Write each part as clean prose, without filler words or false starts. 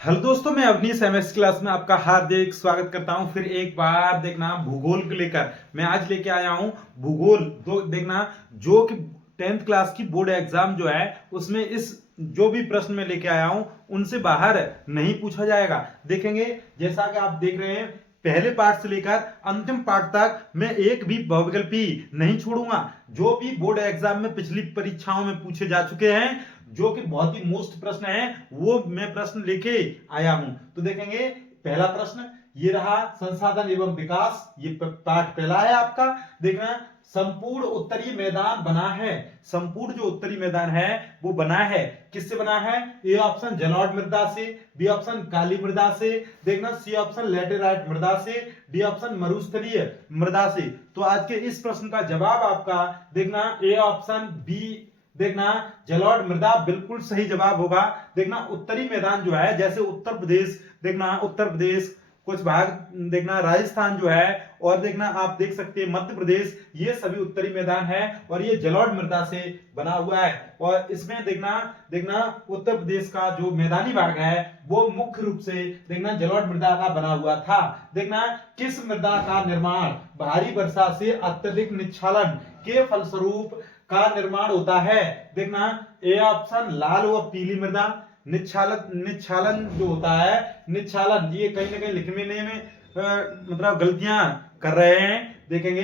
Hello दोस्तों, मैं Awanish MS class में आपका हार्दिक स्वागत करता हूं। फिर एक बार देखना भूगोल को लेकर मैं आज लेके आया हूं। भूगोल दो देखना जो कि 10th क्लास की बोर्ड एग्जाम जो है उसमें इस जो भी प्रश्न मैं लेके आया हूं उनसे बाहर नहीं पूछा जाएगा। देखेंगे जैसा कि आप देख रहे हैं, पहले पार्ट से लेकर अंतिम पार्ट तक मैं एक भी बहुविकल्पी नहीं छोड़ूंगा। जो भी बोर्ड एग्जाम में पिछली परीक्षाओं में पूछे जा चुके हैं, जो कि बहुत ही मोस्ट प्रश्न है, वो मैं प्रश्न लेके आया हूं। तो देखेंगे पहला प्रश्न ये रहा, संसाधन एवं विकास, ये पार्ट पहला है आपका। देखना संपूर्ण उत्तरीय मैदान बना है। संपूर्ण जो उत्तरी मैदान है वो बना है, किससे बना है? ए ऑप्शन जलौढ़ मृदा से, बी ऑप्शन काली मृदा से, देखना सी ऑप्शन लैटेराइट मृदा से, डी ऑप्शन मरुस्थलीय मृदा से। तो आज के इस प्रश्न का जवाब आपका देखना ए ऑप्शन बी, देखना जलौढ़ मृदा बिल्कुल सही जवाब होगा। देखना उत्तरी मैदान जो है, जैसे उत्तर प्रदेश, देखना उत्तर प्रदेश, कुछ भाग देखना राजस्थान जो है, और देखना आप देख सकते हैं मध्य प्रदेश, ये सभी उत्तरी मैदान है और ये जलौढ़ मृदा से बना हुआ है। और इसमें देखना देखना उत्तर प्रदेश का जो मैदानी भाग है वो मुख्य रूप से देखना जलौढ़ मृदा का बना हुआ था। देखना किस मृदा का निर्माण भारी वर्षा से अत्यधिक निच्छालन के फलस्वरूप का निर्माण होता है? देखना ए ऑप्शन लाल व पीली मृदा। निच्छालन निच्छालन जो होता है, निच्छालन, ये कहीं ना कहीं लिखने में मतलब गलतियां कर रहे हैं। देखेंगे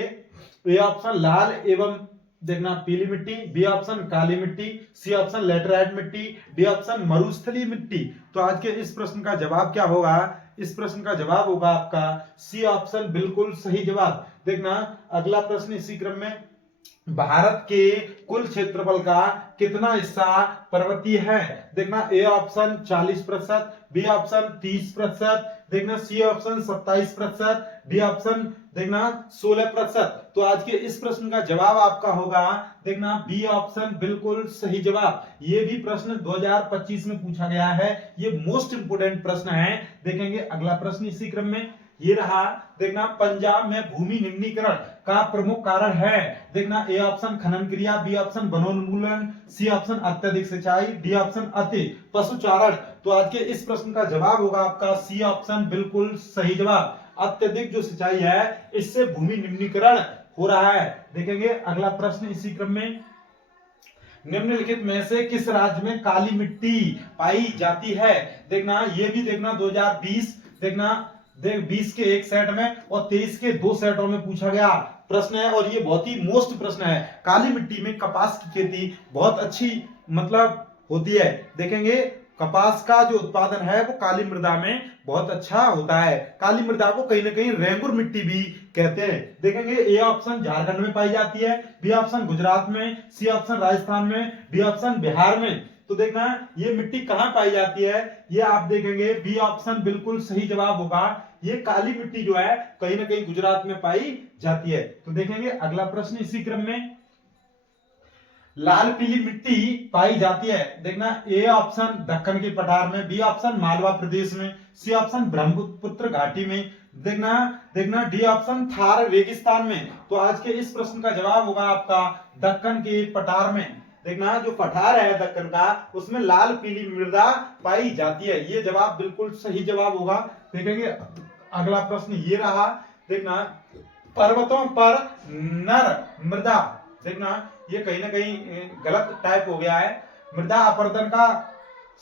ए ऑप्शन लाल एवं देखना पीली मिट्टी, बी ऑप्शन काली मिट्टी, सी ऑप्शन लैटेराइट मिट्टी, डी ऑप्शन मरुस्थलीय मिट्टी। तो आज के इस प्रश्न का जवाब क्या होगा? इस प्रश्न का जवाब होगा आपका सी ऑप्शन बिल्कुल सही जवाब। देखना अगला प्रश्न इसी क्रम में, भारत के कुल क्षेत्रफल का कितना हिस्सा पर्वतीय है? देखना ए ऑप्शन 40%, बी ऑप्शन 30%, देखना सी ऑप्शन 27%, डी ऑप्शन देखना 16%। तो आज के इस प्रश्न का जवाब आपका होगा देखना बी ऑप्शन बिल्कुल सही जवाब। ये भी प्रश्न 2025 में पूछा गया है, ये मोस्ट इंपोर्टेंट प्रश्न है। देखेंगे अगला प्रश्न इसी क्रम में, ये रहा, देखना पंजाब में भूमि निम्नीकरण का प्रमुख कारण है। देखना ए ऑप्शन खनन क्रिया, बी ऑप्शन वनोन्मूलन, सी ऑप्शन अत्यधिक सिंचाई, डी ऑप्शन अति पशुचारण। तो आज के इस प्रश्न का जवाब होगा आपका सी ऑप्शन बिल्कुल सही जवाब। अत्यधिक जो सिंचाई है इससे भूमि निम्नीकरण हो रहा है। देखेंगे अगला प्रश्न इसी क्रम में, निम्नलिखित में से किस राज्य में काली मिट्टी पाई जाती है? देखना ये भी देखना 2020 देखना 20 के एक सेट में और 23 के दो सेटों में पूछा गया प्रश्न है, और ये बहुत ही मोस्ट प्रश्न है। काली मिट्टी में कपास की खेती बहुत अच्छी मतलब होती है। देखेंगे कपास का जो उत्पादन है वो काली मृदा में बहुत अच्छा होता है। काली मृदा को कहीं ना कहीं रेंगुर मिट्टी भी कहते हैं। देखेंगे ए ऑप्शन झारखंड में पाई जाती है, बी ऑप्शन गुजरात में, सी ऑप्शन राजस्थान में, डी ऑप्शन बिहार में। तो देखना ये मिट्टी कहां पाई जाती है, ये आप देखेंगे बी ऑप्शन बिल्कुल सही जवाब होगा। ये काली मिट्टी जो है कहीं ना कहीं गुजरात में पाई जाती है। तो देखेंगे अगला प्रश्न इसी क्रम में, लाल पीली मिट्टी पाई जाती है। देखना ए ऑप्शन दक्कन के पठार में, बी ऑप्शन मालवा प्रदेश में, सी ऑप्शन ब्रह्मपुत्र घाटी में, देखना देखना डी ऑप्शन थार रेगिस्तान में। तो आज के इस प्रश्न का जवाब होगा आपका दक्कन के पठार में। देखना जो पठार है दक्कन का उसमें लाल पीली मृदा पाई जाती है, ये जवाब बिल्कुल सही जवाब होगा। देखेंगे अगला प्रश्न ये रहा, देखना पर्वतों पर नर मृदा, देखना ये कहीं ना कहीं गलत टाइप हो गया है। मृदा अपरदन का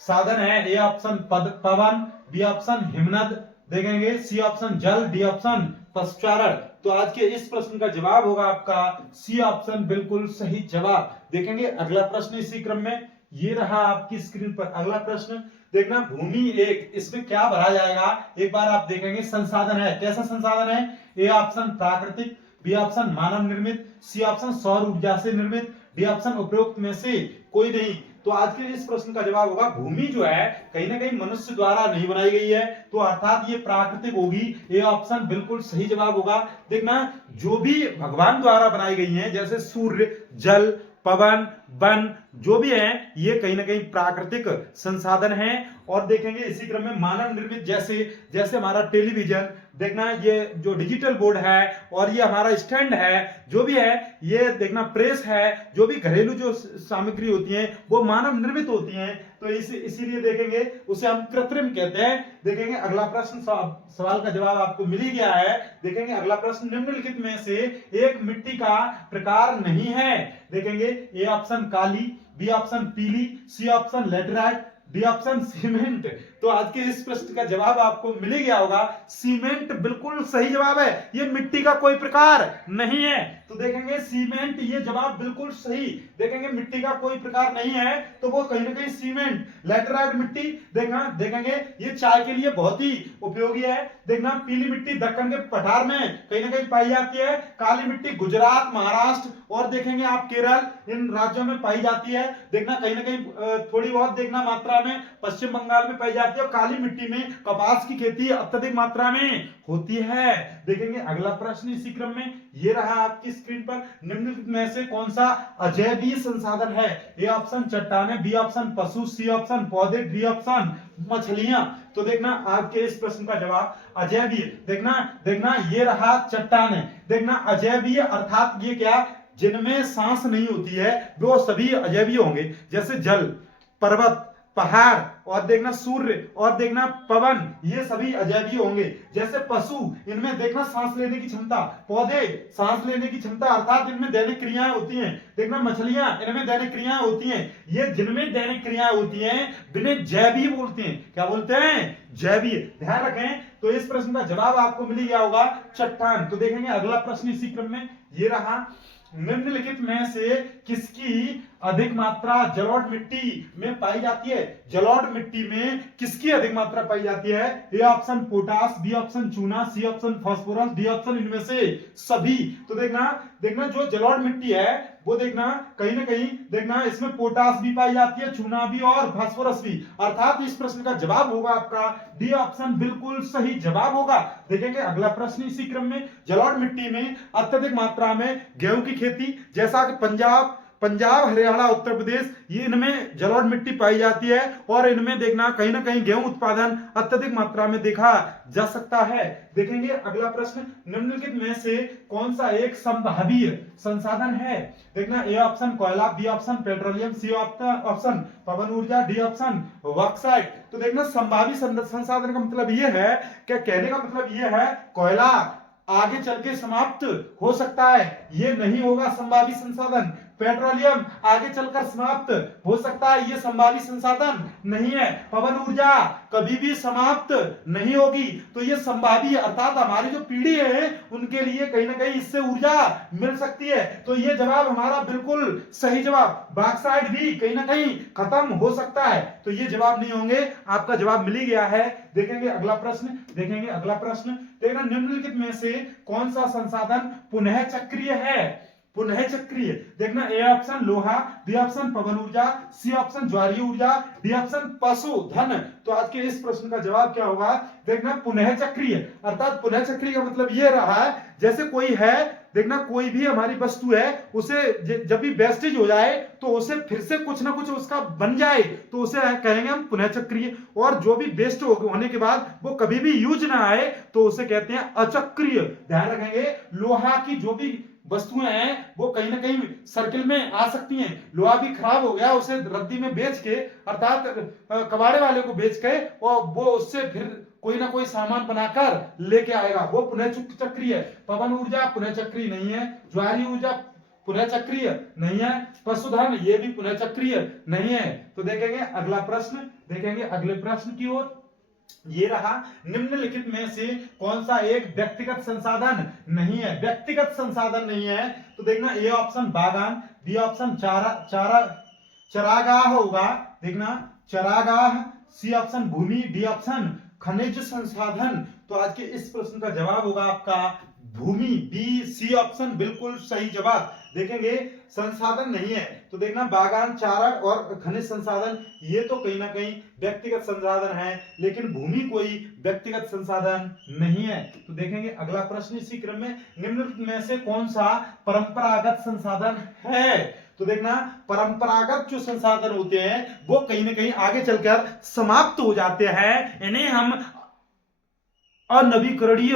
साधन है, ए ऑप्शन पवन, बी ऑप्शन हिमनद, देखेंगे सी ऑप्शन जल, डी ऑप्शन पशुचारण। तो आज के इस प्रश्न का जवाब होगा आपका सी ऑप्शन बिल्कुल सही जवाब। देखेंगे अगला प्रश्न इसी क्रम में, ये रहा आपकी स्क्रीन पर अगला प्रश्न। देखना भूमि एक, इसमें क्या भरा जाएगा एक बार आप देखेंगे। संसाधन है, कैसा संसाधन है? ए ऑप्शन प्राकृतिक, बी ऑप्शन मानव निर्मित, सी ऑप्शन सौर ऊर्जा से निर्मित, डी ऑप्शन उपरोक्त में से कोई नहीं। तो आज के इस प्रश्न का जवाब होगा भूमि जो है कहीं ना कहीं मनुष्य द्वारा नहीं बनाई गई है, तो अर्थात ये प्राकृतिक होगी। ये ऑप्शन बिल्कुल सही जवाब होगा। देखना जो भी भगवान द्वारा बनाई गई है, जैसे सूर्य, जल, पवन, वन जो भी है ये कहीं ना कहीं प्राकृतिक संसाधन है। और देखेंगे इसी क्रम में मानव निर्मित, जैसे जैसे हमारा टेलीविजन देखना, ये जो डिजिटल बोर्ड है और ये हमारा स्टैंड है जो भी है, ये देखना प्रेस है, जो भी घरेलू जो सामग्री होती है वो मानव निर्मित होती हैं। तो इसीलिए देखेंगे उसे हम कृत्रिम कहते हैं। देखेंगे अगला प्रश्न, सवाल का जवाब आपको मिल ही गया है। देखेंगे अगला प्रश्न, निम्नलिखित में से एक मिट्टी का प्रकार नहीं है। देखेंगे ए ऑप्शन काली, बी ऑप्शन पीली, C option laterite, D option cement. तो आज के इस प्रश्न का जवाब आपको मिल ही गया होगा, सीमेंट बिल्कुल सही जवाब है। ये मिट्टी का कोई प्रकार नहीं है। तो देखेंगे सीमेंट, ये जवाब बिल्कुल सही। देखेंगे मिट्टी का कोई प्रकार नहीं है तो वो कहीं ना कहीं सीमेंट, लैटेराइट मिट्टी देखना, देखेंगे ये चाय के लिए बहुत ही उपयोगी है। देखना पीली मिट्टी दक्कन के पठार में कहीं ना कहीं पाई जाती है, काली मिट्टी गुजरात, महाराष्ट्र और देखेंगे आप केरल, इन राज्यों में पाई जाती है। देखना कहीं ना कहीं थोड़ी बहुत देखना मात्रा में पश्चिम बंगाल में पाई जाती है। और काली मिट्टी में कपास की खेती अत्यधिक मात्रा में होती है। देखेंगे अगला प्रश्न इसी क्रम में, ये रहा आपकी स्क्रीन पर, निम्नलिखित में से कौन सा अजैवीय संसाधन है। ए ऑप्शन चट्टाने, बी ऑप्शन पशु, सी ऑप्शन पौधे, डी ऑप्शन मछलियां। तो देखना आपके इस प्रश्न का जवाब अजैवीय, देखना देखना ये रहा चट्टाने। देखना अजैवीय अर्थात ये क्या, जिनमें सांस नहीं होती है वो सभी अजैवीय होंगे। जैसे जल, पर्वत, पहाड़ और देखना सूर्य और देखना पवन, ये सभी अजैवीय होंगे। जैसे पशु, इनमें देखना सांस लेने की क्षमता, पौधे सांस लेने की क्षमता अर्थात इनमें दैनिक क्रियाएं होती हैं। देखना मछलियां, इनमें दैनिक क्रियाएं होती हैं। ये जिनमें दैनिक क्रियाएं होती हैं जिन्हें जैवीय बोलते हैं। क्या बोलते हैं? जैवीय। ध्यान रखें। तो इस प्रश्न का जवाब आपको मिल गया होगा चट्टान। तो देखेंगे अगला प्रश्न इसी क्रम में, ये रहा, निम्नलिखित में से किसकी अधिक मात्रा जलोढ़ मिट्टी में पाई जाती है। जलोढ़ मिट्टी में किसकी अधिक मात्रा पाई जाती है। A option potash, B option चूना, C option phosphorus, D option इनमें से सभी। तो देखना देखना जो जलोढ़ मिट्टी है वो देखना कहीं ना कहीं देखना इसमें पोटास भी पाई जाती है, चूना भी और फास्फोरस भी। अर्थात इस प्रश्न का जवाब होगा आपका डी ऑप्शन बिल्कुल सही जवाब होगा। देखेंगे अगला प्रश्न इसी क्रम में, जलोढ़ मिट्टी में अत्यधिक मात्रा में गेहूं की खेती, जैसा कि पंजाब, हरियाणा, उत्तर प्रदेश, ये इनमें जलोढ़ मिट्टी पाई जाती है और इनमें देखना कहीं ना कहीं गेहूं उत्पादन अत्यधिक मात्रा में देखा जा सकता है। देखेंगे अगला प्रश्न, निम्नलिखित में से कौन सा एक संभावित संसाधन है। देखना ए ऑप्शन कोयला, B option petroleum, C option पवन ऊर्जा, डी ऑप्शन बॉक्साइट। तो देखना संभावित संसाधन का मतलब ये है, क्या कहने का मतलब ये है, कोयला आगे चल के समाप्त हो सकता है, ये नहीं होगा संभावित संसाधन। पेट्रोलियम आगे चलकर समाप्त हो सकता है, ये संभावित संसाधन नहीं है। पवन ऊर्जा कभी भी समाप्त नहीं होगी, तो ये संभावित अर्थात हमारी जो पीढ़ी है उनके लिए कहीं ना कहीं इससे ऊर्जा मिल सकती है। तो ये जवाब हमारा बिल्कुल सही जवाब। बॉक्साइट भी कहीं ना कहीं खत्म हो सकता है, तो ये जवाब नहीं होंगे। आपका जवाब मिल ही गया है। देखेंगे अगला प्रश्न, देखेंगे अगला प्रश्न, देखना निम्नलिखित में से कौन सा संसाधन पुनः चक्रीय है। पुनः चक्रीय, देखना ए ऑप्शन लोहा, बी ऑप्शन पवन ऊर्जा, सी ऑप्शन ज्वारीय ऊर्जा, डी ऑप्शन पशुधन। तो आज के इस प्रश्न का जवाब क्या होगा। देखना पुनः चक्रीय अर्थात पुनः चक्रीय का मतलब यह रहा है, जैसे कोई है, देखना कोई भी हमारी वस्तु है, उसे जब भी वेस्टेज हो जाए तो उसे फिर से कुछ ना कुछ उसका बन जाए तो उसे कहेंगे हम पुनः चक्रीय। और जो भी वेस्ट होने के बाद वो कभी भी यूज ना आए तो उसे कहते हैं अचक्रीय। ध्यान रखेंगे, लोहा की जो भी वस्तुएं हैं वो कहीं ना कहीं सर्किल में आ सकती हैं। लोहा भी खराब हो गया, उसे रद्दी में बेच के अर्थात कबाड़े वाले को बेच के और वो उससे फिर कोई ना कोई सामान बनाकर लेके आएगा, वो पुनः चक्रीय है। पवन ऊर्जा पुनः चक्रीय नहीं है, ज्वारीय ऊर्जा पुनः चक्रीय नहीं है, पशुधन ये भी पुनः चक्रीय नहीं है। तो देखेंगे अगला प्रश्न, देखेंगे अगले प्रश्न की ओर, ये रहा, निम्नलिखित में से कौन सा एक व्यक्तिगत संसाधन नहीं है। व्यक्तिगत संसाधन नहीं है तो देखना ए ऑप्शन बागान, बी ऑप्शन चरागाह होगा, देखना चरागाह, सी ऑप्शन भूमि, डी ऑप्शन खनिज संसाधन। तो आज के इस प्रश्न का जवाब होगा आपका भूमि, बी सी ऑप्शन बिल्कुल सही जवाब। देखेंगे संसाधन नहीं है तो देखना बागान, चारा और खनिज संसाधन ये तो कहीं ना कहीं व्यक्तिगत संसाधन है, लेकिन भूमि कोई व्यक्तिगत संसाधन नहीं है। तो देखेंगे अगला प्रश्न इसी क्रम में, निम्नलिखित में से कौन सा परंपरागत संसाधन है। तो देखना परंपरागत जो संसाधन होते हैं वो कहीं ना कहीं आगे चलकर समाप्त हो जाते हैं, इन्हें हम अनवीकरणीय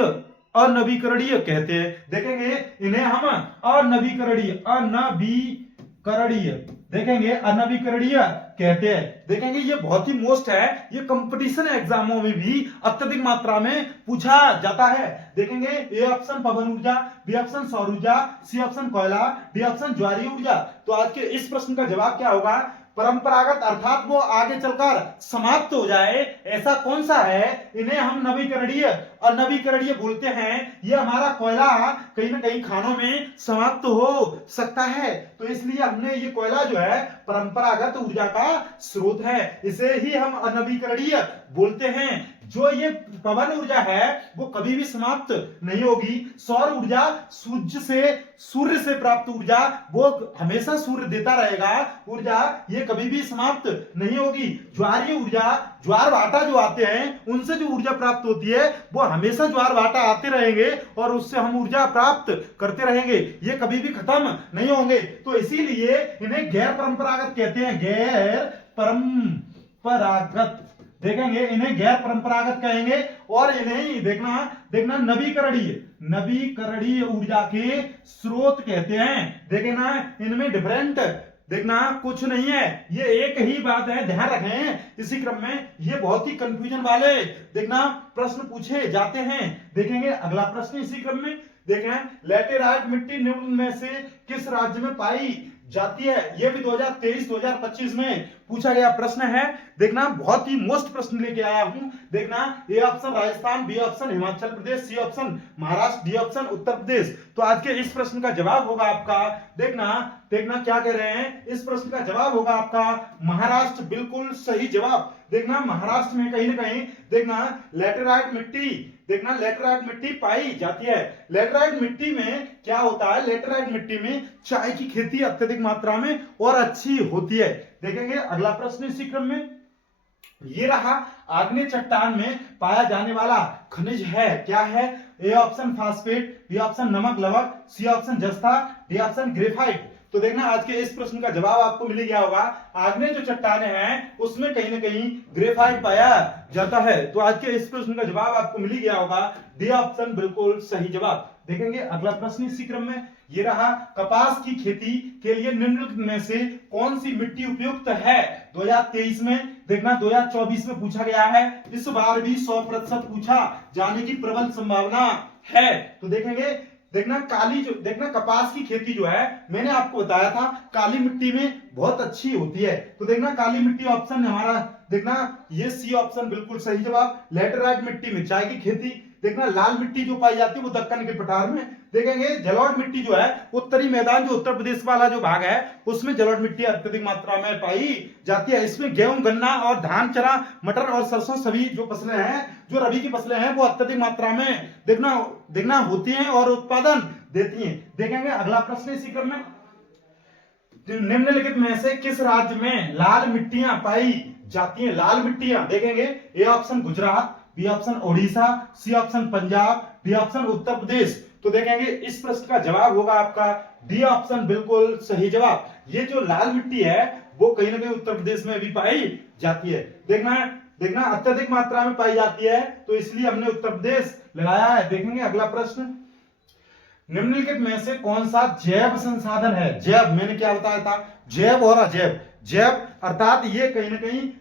अनवीकरणीय कहते हैं। देखेंगे इन्हें हम अनवीकरणीय देखेंगे, अनवीकरणीय कहते हैं। देखेंगे ये बहुत ही मोस्ट है, ये कंपटीशन एग्जामों में भी अत्यधिक मात्रा में पूछा जाता है। देखेंगे ए ऑप्शन पवन ऊर्जा, बी ऑप्शन सौर ऊर्जा, सी ऑप्शन कोयला, डी ऑप्शन ज्वारीय ऊर्जा। तो आज के इस प्रश्न का जवाब क्या होगा? परंपरागत अर्थात वो आगे चलकर समाप्त हो जाए ऐसा कौन सा है, इन्हें हम नवीकरणीय अनवीकरणीय बोलते हैं। ये हमारा कोयला कहीं ना कहीं खानों में समाप्त हो सकता है, तो इसलिए हमने ये कोयला जो है परंपरागत ऊर्जा का स्रोत है, इसे ही हम अनवीकरणीय बोलते हैं। जो ये पवन ऊर्जा है वो कभी भी समाप्त नहीं होगी। सौर ऊर्जा सूर्य से प्राप्त ऊर्जा, वो हमेशा सूर्य देता रहेगा ऊर्जा, ये कभी भी समाप्त नहीं होगी। ज्वारीय ऊर्जा, ज्वार भाटा जो आते हैं उनसे जो ऊर्जा प्राप्त होती है वो हमेशा ज्वार भाटा आते रहेंगे और उससे हम ऊर्जा प्राप्त करते रहेंगे, ये कभी भी खत्म नहीं होंगे। तो इसीलिए इन्हें गैर परंपरागत कहते हैं, गैर परंपरागत। देखेंगे इन्हें गैर परंपरागत कहेंगे और इन्हें देखना नवीकरणीय ऊर्जा के स्रोत कहते हैं। देखना इनमें डिफरेंट देखना कुछ नहीं है, ये एक ही बात है, ध्यान रखें। इसी क्रम में ये बहुत ही कंफ्यूजन वाले देखना प्रश्न पूछे जाते हैं। देखेंगे अगला प्रश्न इसी क्रम में, देखें लैटेराइट मिट्टी निम्न में से किस राज्य में पाई जाती है? ये भी 2023-2025 में पूछा गया प्रश्न है। देखना बहुत ही मोस्ट प्रश्न लेके आया हूं। देखना A option Rajasthan, B option Himachal Pradesh, C option Maharashtra, D option Uttar Pradesh. तो आज के इस प्रश्न का जवाब होगा आपका, देखना क्या कह रहे हैं, इस प्रश्न का जवाब होगा आपका महाराष्ट्र, बिल्कुल सही जवाब। देखना महाराष्ट्र में कहीं ना कहीं लैटेराइट मिट्टी पाई जाती है। लैटेराइट मिट्टी में क्या होता है? लैटेराइट मिट्टी में चाय की खेती अत्यधिक मात्रा में और अच्छी होती है। देखेंगे अगला प्रश्न इसी क्रम में, ये रहा आग्नेय चट्टान में पाया जाने वाला खनिज है, क्या है? A option phosphate, B option नमक लवक, सी ऑप्शन जस्ता, डी ऑप्शन ग्रेफाइट। तो देखना आज के इस प्रश्न का जवाब आपको मिल गया होगा। आग्नेय जो चट्टाने हैं उसमें कहीं ना कहीं ग्रेफाइट पाया जाता है। तो आज के इस प्रश्न का जवाब आपको मिल गया होगा, डी ऑप्शन बिल्कुल सही जवाब। देखेंगे अगला प्रश्न इसी क्रम में, ये रहा कपास की खेती के लिए निम्नलिखित में से कौन सी मिट्टी उपयुक्त है? 2023 में 2024 में पूछा गया है, इस बार भी 100% पूछा जाने की प्रबल संभावना है। तो देखना कपास की खेती जो है मैंने आपको बताया था काली मिट्टी में बहुत अच्छी होती है। तो देखना काली मिट्टी ऑप्शन हमारा ये सी ऑप्शन बिल्कुल सही जवाब। लैटेराइट मिट्टी में चाय की खेती। देखना लाल मिट्टी जो पाई जाती है वो दक्कन के पठार में। देखेंगे जलोढ़ मिट्टी जो है उत्तरी मैदान जो उत्तर प्रदेश वाला जो भाग है उसमें जलोढ़ मिट्टी अत्यधिक मात्रा में पाई जाती है। इसमें गेहूं, गन्ना और धान, चना, मटर और सरसों सभी जो फसलें हैं, जो रबी की फसलें हैं, वो अत्यधिक मात्रा में देखना होती हैं और उत्पादन देती हैं। देखेंगे अगला प्रश्न इसी क्रम में, निम्नलिखित में से किस राज्य में लाल मिट्टियां पाई जाती हैं? लाल मिट्टियां देखेंगे A option Gujarat, B option Odisha, C option Punjab, D option Uttar Pradesh. तो देखेंगे इस प्रश्न का जवाब होगा आपका डी ऑप्शन बिल्कुल सही जवाब। ये जो लाल मिट्टी है वो कहीं ना कहीं उत्तर प्रदेश में भी पाई जाती है। देखना अत्यधिक मात्रा में पाई जाती है, तो इसलिए हमने उत्तर प्रदेश लगाया है। देखेंगे अगला प्रश्न, निम्नलिखित में से कौन सा जैव संसाधन है? जैव मैंने क्या बताया था, जैव और अजैव। जैव अर्थात ये कहीं ना कहीं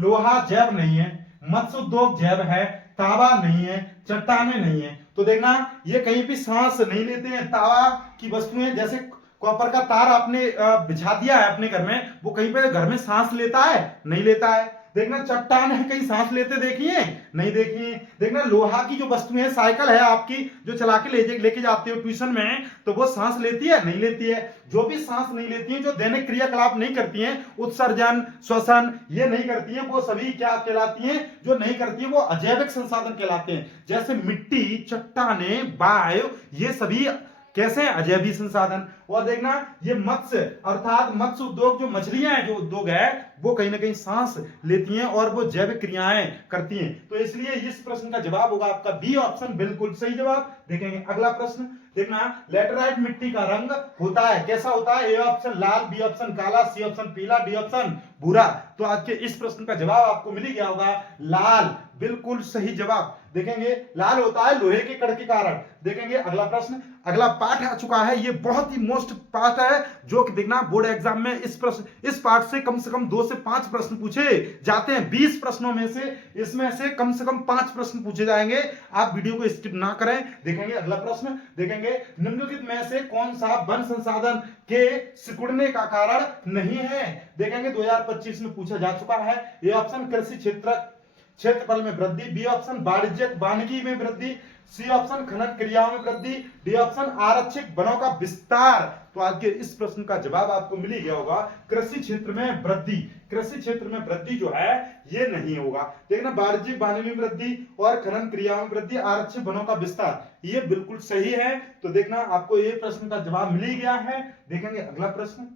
लोहा जैव नहीं है, मत्स्य उद्योग जैव है, तावा नहीं है, चट्टाने नहीं है। तो देखना ये कहीं भी सांस नहीं लेते हैं। तावा की वस्तुएं जैसे कॉपर का तार आपने बिछा दिया है अपने घर में, वो कहीं पे घर में सांस लेता है? नहीं लेता है। देखना चट्टान है, कहीं सांस लेते देखिए? नहीं देखिए। देखना लोहा की जो वस्तुएं है, साइकिल है आपकी जो चला के लेके जाते हो ट्यूशन में, तो वो सांस लेती है? नहीं लेती है। जो भी सांस नहीं लेती है, जो दैनिक क्रियाकलाप नहीं करती हैं, उत्सर्जन, श्वसन ये नहीं करती हैं, वो सभी क्या कहलाती हैं? जो नहीं करती है वो अजैविक संसाधन कहलाते हैं। जैसे मिट्टी, चट्टाने, वायु, ये सभी कैसे हैं? अजैविक संसाधन। और देखना ये मत्स्य अर्थात मत्स्य उद्योग, जो मछलियां हैं, जो उद्योग है, वो कहीं ना कहीं सांस लेती हैं और वो जैविक क्रियाएं करती हैं। तो इसलिए इस प्रश्न का जवाब होगा आपका बी ऑप्शन बिल्कुल सही जवाब। देखेंगे अगला प्रश्न, देखना लेटराइट मिट्टी का रंग होता है, कैसा होता है? ए ऑप्शन लाल, बी ऑप्शन काला, सी ऑप्शन पीला, डी ऑप्शन भूरा। तो आज के इस प्रश्न का जवाब आपको मिल गया होगा लाल, बिल्कुल सही जवाब। देखेंगे लाल होता है लोहे के कण के कारण। देखेंगे अगला प्रश्न, अगला पाठ आ चुका है, ये बहुत ही मोस्ट पार्ट है जो कि देखना बोर्ड एग्जाम में इस पार्ट से कम 2 से 5 प्रश्न पूछे जाते हैं। 20 प्रश्नों में से इसमें से कम 5 प्रश्न पूछे जाएंगे। आप वीडियो को स्किप ना करें। देखेंगे अगला प्रश्न, देखेंगे निम्नलिखित में से कौन सा वन संसाधन के सिकुड़ने का कारण नहीं है? देखेंगे 2025 में पूछा जा चुका है। ये ऑप्शन कृषि क्षेत्रफल में वृद्धि, बी ऑप्शन वाणिज्यिक वानिकी में वृद्धि, सी ऑप्शन खनन क्रियाओं में वृद्धि, डी ऑप्शन आरक्षित वनों का विस्तार। तो आज के इस प्रश्न का जवाब आपको मिल ही गया होगा कृषि क्षेत्र में वृद्धि। कृषि क्षेत्र में वृद्धि जो है ये नहीं होगा। देखना वाणिज्यिक वानिकी में वृद्धि और खनन क्रियाओं में वृद्धि, आरक्षित वनों का विस्तार, ये बिल्कुल सही है। तो देखना आपको ये प्रश्न का जवाब मिल ही गया है। देखेंगे अगला प्रश्न,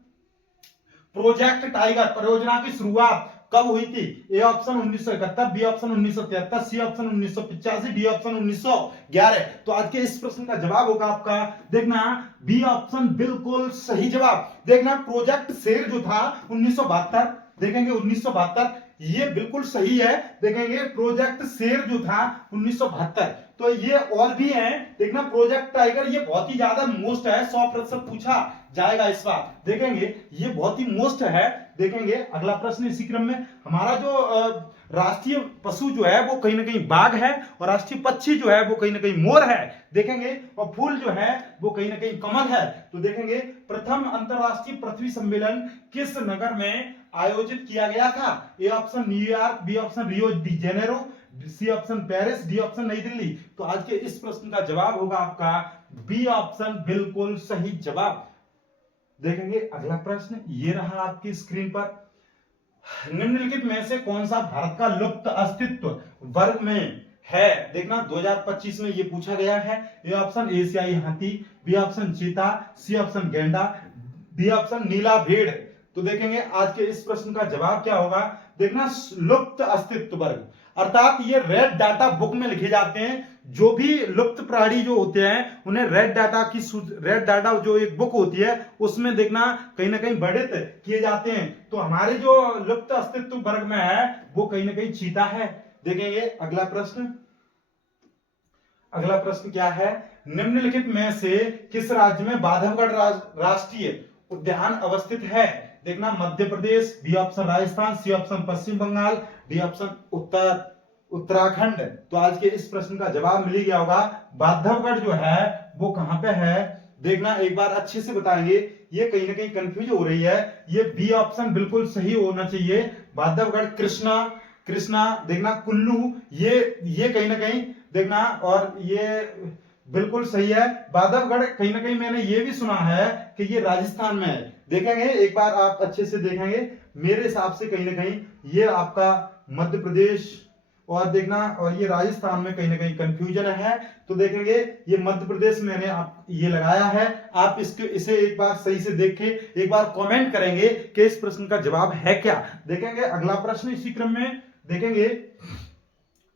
प्रोजेक्ट टाइगर परियोजना की शुरुआत कब हुई थी? A option 1971, B option 1973, C option 1985, D option 1911। तो आज के इस प्रश्न का जवाब होगा आपका देखना बी ऑप्शन, बिल्कुल सही जवाब। देखना प्रोजेक्ट शेर जो था 1972, देखेंगे 1972, ये बिल्कुल सही है। देखेंगे प्रोजेक्ट शेर जो था 1972। तो ये और भी है। देखना प्रोजेक्ट टाइगर ये बहुत ही ज्यादा मोस्ट है, 100% पूछा जाएगा इस बार। देखेंगे ये बहुत ही मोस्ट है। देखेंगे अगला प्रश्न इसी क्रम में, हमारा जो राष्ट्रीय पशु जो है वो कहीं ना कहीं बाघ है और राष्ट्रीय पक्षी जो है वो कहीं ना कहीं मोर है। देखेंगे और फूल जो है वो कहीं ना कहीं कमल है। तो देखेंगे प्रथम अंतरराष्ट्रीय पृथ्वी सम्मेलन किस नगर में आयोजित किया गया था? A option New York, B option Rio de Janeiro, C option Paris, D option नई दिल्ली। तो आज के इस प्रश्न का जवाब होगा आपका बी ऑप्शन, बिल्कुल सही जवाब। देखेंगे अगला प्रश्न, ये रहा आपकी स्क्रीन पर, निम्नलिखित में से कौन सा भारत का लुप्त अस्तित्व वर्ग में है? देखना 2025 में ये पूछा गया है। ए ऑप्शन एशियाई हाथी, बी ऑप्शन चीता, सी ऑप्शन गेंडा, डी ऑप्शन नीला भेड़। तो देखेंगे आज के इस प्रश्न का जवाब क्या होगा? देखना लुप्त अस्तित्व वर्ग, अर्थात ये रेड डाटा बुक में लिखे जाते हैं। जो भी लुप्त प्राणी जो होते हैं उन्हें रेड डाटा जो एक बुक होती है उसमें देखना कहीं ना कहीं वर्णित किए जाते हैं। तो हमारे जो लुप्त अस्तित्व वर्ग में है वो कहीं ना कहीं चीता है। देखेंगे अगला प्रश्न, अगला प्रश्न क्या है? निम्नलिखित में से किस राज्य में बांधवगढ़ राष्ट्रीय उद्यान अवस्थित है? देखना Madhya Pradesh, B option Rajasthan, C option Paschim Bengal, D option Uttarakhand. तो आज के इस प्रश्न का जवाब मिल गया होगा बांधवगढ़ जो है वो कहां पे है? देखना एक बार अच्छे से बताएंगे, ये कहीं ना कहीं कंफ्यूज हो रही है। ये बी ऑप्शन बिल्कुल सही होना चाहिए। बांधवगढ़ कृष्णा देखना कुल्लू, ये कहीं ना कहीं देखना, और ये बिल्कुल सही है। बांधवगढ़ कहीं ना कहीं मैंने ये भी सुना है कि ये राजस्थान में है। देखेंगे एक बार आप अच्छे से देखेंगे, मेरे हिसाब से कहीं ना कहीं ये आपका मध्य प्रदेश और देखना, और ये राजस्थान में कहीं ना कहीं कंफ्यूजन है। तो देखेंगे ये मध्य प्रदेश मैंने आप ये लगाया है। आप इसे एक बार सही से देखें, एक बार कमेंट करेंगे कि इस प्रश्न का जवाब है क्या। देखेंगे अगला प्रश्न इसी क्रम में, देखेंगे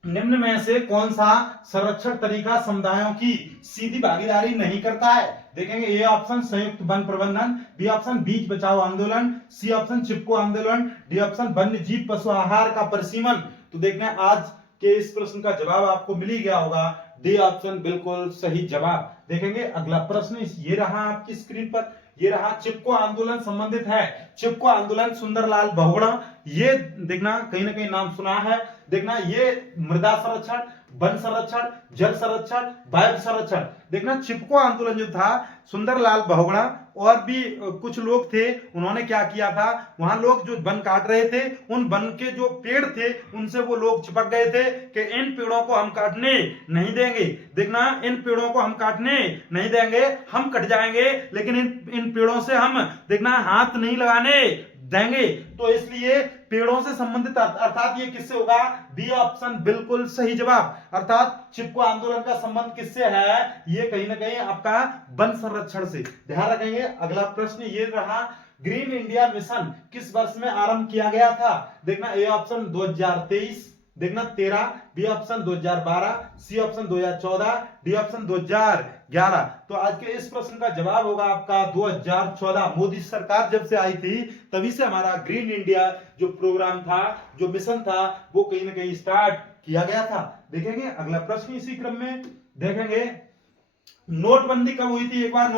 निम्न में से कौन सा संरक्षण तरीका समुदायों की सीधी भागीदारी नहीं करता है? देखेंगे ए ऑप्शन संयुक्त वन प्रबंधन, बी ऑप्शन बीज बचाओ आंदोलन, सी ऑप्शन चिपको आंदोलन, डी ऑप्शन वन्य जीव पशु आहार का परिसीमन। तो देखना आज के इस प्रश्न का जवाब आपको मिल ही गया होगा डी ऑप्शन, बिल्कुल सही जवाब। देखेंगे अगला प्रश्न, ये रहा आपकी स्क्रीन पर, ये रहा चिपको आंदोलन संबंधित है। चिपको आंदोलन सुंदरलाल बहुगुणा, ये देखना कहीं ना कहीं नाम सुना है। देखना ये मृदा संरक्षण, वन संरक्षण, जल संरक्षण, वायु संरक्षण। देखना चिपको आंदोलन जो था सुंदरलाल बहुगुणा और भी कुछ लोग थे, उन्होंने क्या किया था, वहां लोग जो वन काट रहे थे, उन वन के जो पेड़ थे उनसे वो लोग चिपक गए थे कि इन पेड़ों को हम काटने नहीं देंगे। देखना इन पेड़ों को हम काटने नहीं देंगे, हम कट जाएंगे लेकिन इन पेड़ों से हम देखना हाथ नहीं लगाने देंगे। तो इसलिए पेड़ों से संबंधित अर्थात ये किससे होगा? बी ऑप्शन, बिल्कुल सही जवाब। अर्थात चिपको आंदोलन का संबंध किससे है? ये कहीं ना कहीं आपका वन संरक्षण से। ध्यान रखेंगे। अगला प्रश्न ये रहा, ग्रीन इंडिया मिशन किस वर्ष में आरंभ किया गया था? देखना ए ऑप्शन 2023, देखना 13, B option 2012, C option 2014, D option 2011। तो आज के इस प्रश्न का जवाब होगा आपका 2014। मोदी सरकार जब से आई थी तभी से हमारा ग्रीन इंडिया जो प्रोग्राम था, जो मिशन था, वो कहीं ना कहीं स्टार्ट किया गया था। देखेंगे अगला प्रश्न इसी क्रम में देखेंगे, नोटबंदी कब हुई थी? एक बार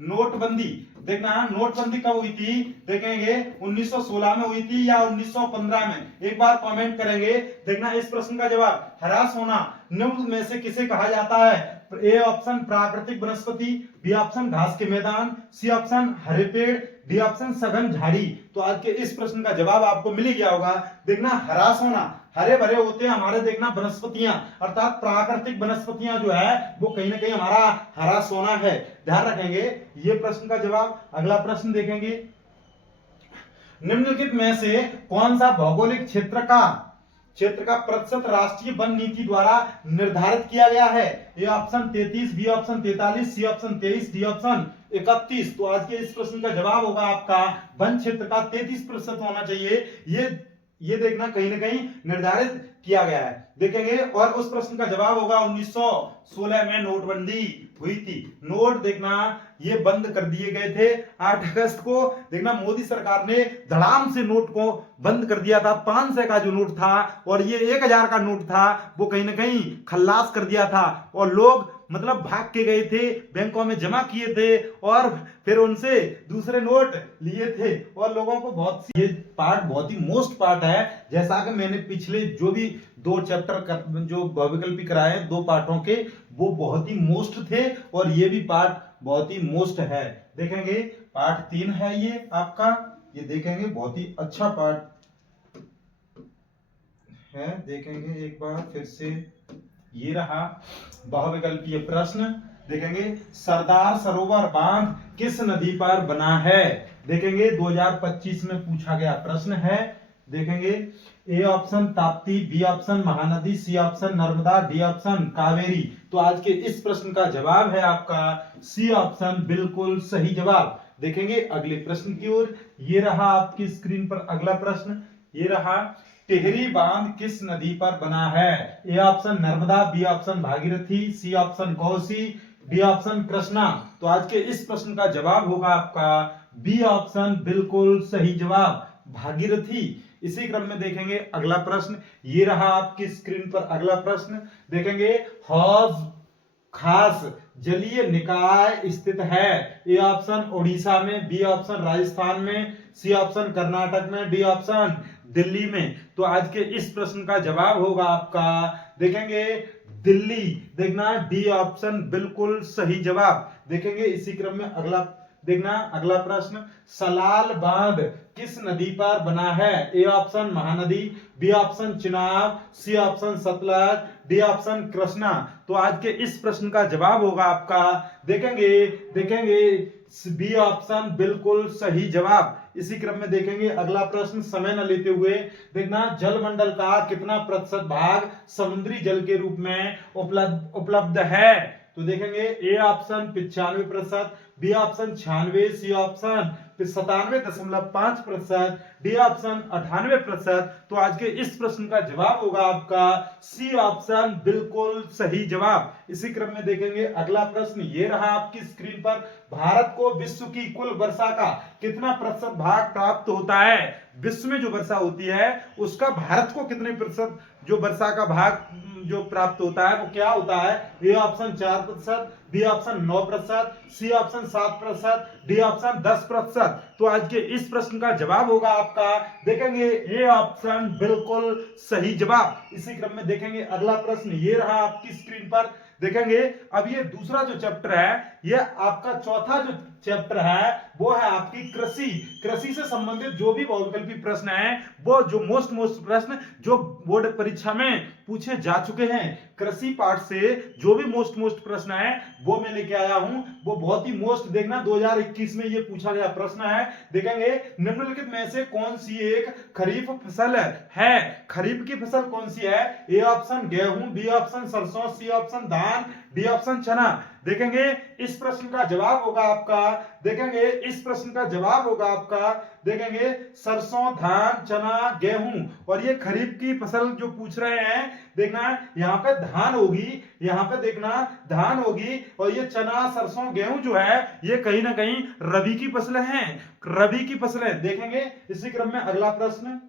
नोटबंदी देखना, नोटबंदी कब हुई थी? देखेंगे 1916 में हुई थी या 1915 में? एक बार कमेंट करेंगे। देखना इस प्रश्न का जवाब, ह्रास होना निम्न में से किसे कहा जाता है? ए ऑप्शन प्राकृतिक वनस्पति, बी ऑप्शन घास के मैदान, सी ऑप्शन हरे पेड़, डी ऑप्शन सघन झाड़ी। तो आज के इस प्रश्न का जवाब आपको मिल ही गया होगा। देखना ह्रास होना, हरे भरे होते हैं हमारे देखना वनस्पतियां, अर्थात प्राकृतिक वनस्पतियां जो है वो कहीं ना कहीं हमारा ह्रास होना है। ध्यान रखेंगे ये प्रश्न का जवाब। अगला प्रश्न देखेंगे, निम्नलिखित में से कौन सा भौगोलिक क्षेत्र का प्रतिशत राष्ट्रीय वन नीति द्वारा निर्धारित किया गया है? A option 33, B option 43, C option 23, D option 31। तो आज के इस प्रश्न का जवाब होगा आपका वन क्षेत्र का 33% होना चाहिए। ये देखना कहीं ना कहीं निर्धारित किया गया है। देखेंगे और उस प्रश्न का जवाब होगा 1916 में नोटबंदी हुई थी। नोट देखना ये बंद कर दिए गए थे 8 अगस्त को। देखना मोदी सरकार ने धड़ाम से नोट को बंद कर दिया था। 500 का जो नोट था और ये 1000 का नोट था वो कहीं ना कहीं खल्लास कर दिया था और लोग मतलब भाग के गए थे, बैंकों में जमा किए थे और फिर उनसे दूसरे नोट लिए थे और लोगों को ये पार्ट बहुत ही मोस्ट पार्ट है। जैसा कि मैंने पिछले जो भी 2 चैप्टर जो बहुविकल्पी कराए 2 पार्टों के, वो बहुत ही मोस्ट थे और ये भी पार्ट बहुत ही मोस्ट है। देखेंगे पार्ट 3 है ये आपका, ये देखेंगे बहुत ही अच्छा पार्ट है। देखेंगे एक बार फिर से, ये रहा बहुविकल्पीय प्रश्न। देखेंगे सरदार सरोवर बांध किस नदी पर बना है? देखेंगे 2025 में पूछा गया प्रश्न है। देखेंगे A option Tapti, B option Mahanadi, C option Narmada, D option Kaveri. तो आज के इस प्रश्न का जवाब है आपका सी ऑप्शन, बिल्कुल सही जवाब। देखेंगे अगले प्रश्न की ओर, ये रहा आपकी स्क्रीन पर अगला प्रश्न, ये रहा टिहरी बांध किस नदी पर बना है? A option Narmada, B option Bhagirathi, C option Kosi, D option Krishna. तो आज के इस प्रश्न का जवाब होगा आपका बी ऑप्शन, बिल्कुल सही जवाब, भागीरथी। इसी क्रम में देखेंगे अगला प्रश्न, ये रहा आपकी स्क्रीन पर अगला प्रश्न। देखेंगे हौज खास जलीय निकाय स्थित है? ए ऑप्शन ओडिशा में, बी ऑप्शन राजस्थान में, सी ऑप्शन कर्नाटक में, डी ऑप्शन दिल्ली में। तो आज के इस प्रश्न का जवाब होगा आपका देखेंगे दिल्ली। देखना डी ऑप्शन, बिल्कुल सही जवाब। देखेंगे इसी क्रम में अगला देखना अगला प्रश्न, सलाल बांध किस नदी पर बना है? A option Mahanadi, B option Chenab, C option Sutlej, D option Krishna. तो आज के इस प्रश्न का जवाब होगा आपका देखेंगे बी ऑप्शन, बिल्कुल सही जवाब। इसी क्रम में देखेंगे अगला प्रश्न, समय न लेते हुए देखना जलमंडल का कितना प्रतिशत भाग समुद्री जल के रूप में उपलब्ध है? तो देखेंगे A option 95%, B option 96%, C option 97.5%, D option 98%। तो आज के इस प्रश्न का जवाब होगा आपका सी ऑप्शन, बिल्कुल सही जवाब। इसी क्रम में देखेंगे अगला प्रश्न, ये रहा आपकी स्क्रीन पर, भारत को विश्व की कुल वर्षा का कितना प्रतिशत भाग प्राप्त होता है? विश्व में जो वर्षा होती है उसका भारत को कितने प्रतिशत जो वर्षा का भाग जो प्राप्त होता है वो क्या होता है? A option 4%, B option 9%, C option 7%, D option 10%। तो आज के इस प्रश्न का जवाब होगा आपका देखेंगे ए ऑप्शन, बिल्कुल सही जवाब। इसी क्रम में देखेंगे अगला प्रश्न, ये रहा आपकी स्क्रीन पर। देखेंगे अब ये दूसरा जो चैप्टर है, ये आपका चौथा जो चैप्टर है वो है आपकी कृषि से संबंधित जो भी बहुविकल्पी प्रश्न है, वो जो मोस्ट प्रश्न जो बोर्ड परीक्षा में पूछे जा चुके हैं, कृषि पार्ट से जो भी मोस्ट प्रश्न है वो मैं लेके आया हूं। वो बहुत ही मोस्ट देखना 2021 में ये पूछा गया प्रश्न है। देखेंगे निम्नलिखित में से कौन सी एक खरीफ फसल है? खरीफ की फसल कौन सी है? ए ऑप्शन गेहूं, बी ऑप्शन सरसों, सी ऑप्शन धान, डी ऑप्शन चना। देखेंगे इस प्रश्न का जवाब होगा आपका, देखेंगे इस प्रश्न का जवाब होगा आपका, देखेंगे सरसों, धान, चना, गेहूं। और ये खरीफ की फसल जो पूछ रहे हैं, देखना यहाँ पे धान होगी, यहाँ पे देखना धान होगी, और ये चना, सरसों, गेहूं जो है ये कहीं ना कहीं रबी की फसलें हैं, रबी की फसलें। देखेंगे इसी क्रम में अगला प्रश्न,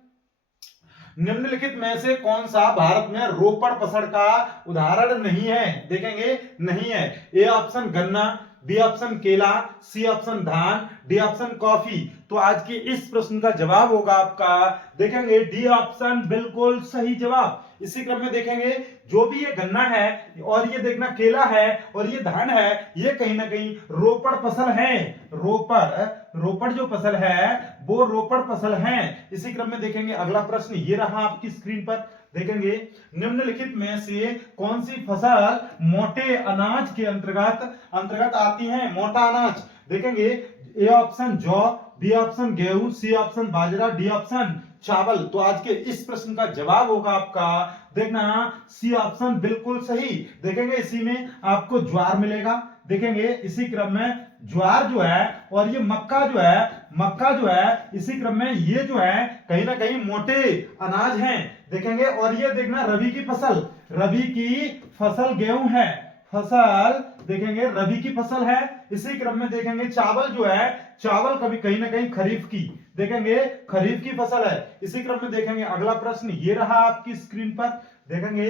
निम्नलिखित में से कौन सा भारत में रोपड़ पसड़ का उदाहरण नहीं है? देखेंगे नहीं है। ए ऑप्शन गन्ना, बी ऑप्शन केला, सी ऑप्शन धान, डी ऑप्शन कॉफी। तो आज के इस प्रश्न का जवाब होगा आपका, देखेंगे डी ऑप्शन बिल्कुल सही जवाब। इसी क्रम में देखेंगे जो भी ये गन्ना है और ये देखना केला है और ये धान है, ये कहीं ना कहीं रोपड़ फसल है। रोपड़ जो फसल है वो रोपड़ फसल है। इसी क्रम में देखेंगे अगला प्रश्न, ये रहा आपकी स्क्रीन पर, देखेंगे निम्नलिखित में से कौन सी फसल मोटे अनाज के अंतर्गत आती है? मोटा अनाज। देखेंगे ए ऑप्शन जौ, बी ऑप्शन गेहूं, सी ऑप्शन बाजरा, डी ऑप्शन चावल। तो आज के इस प्रश्न का जवाब होगा आपका, देखना सी ऑप्शन बिल्कुल सही। देखेंगे इसी में आपको ज्वार मिलेगा, देखेंगे इसी क्रम में ज्वार जो है और ये मक्का जो है इसी क्रम में ये जो है कहीं ना कहीं मोटे अनाज हैं। देखेंगे और ये देखना रबी की फसल गेहूं है, फसल देखेंगे रबी की फसल है। इसी क्रम में देखेंगे चावल जो है, चावल कभी कहीं ना कहीं खरीफ की, देखेंगे खरीफ की फसल है। इसी क्रम में देखेंगे अगला प्रश्न, ये रहा आपकी स्क्रीन पर, देखेंगे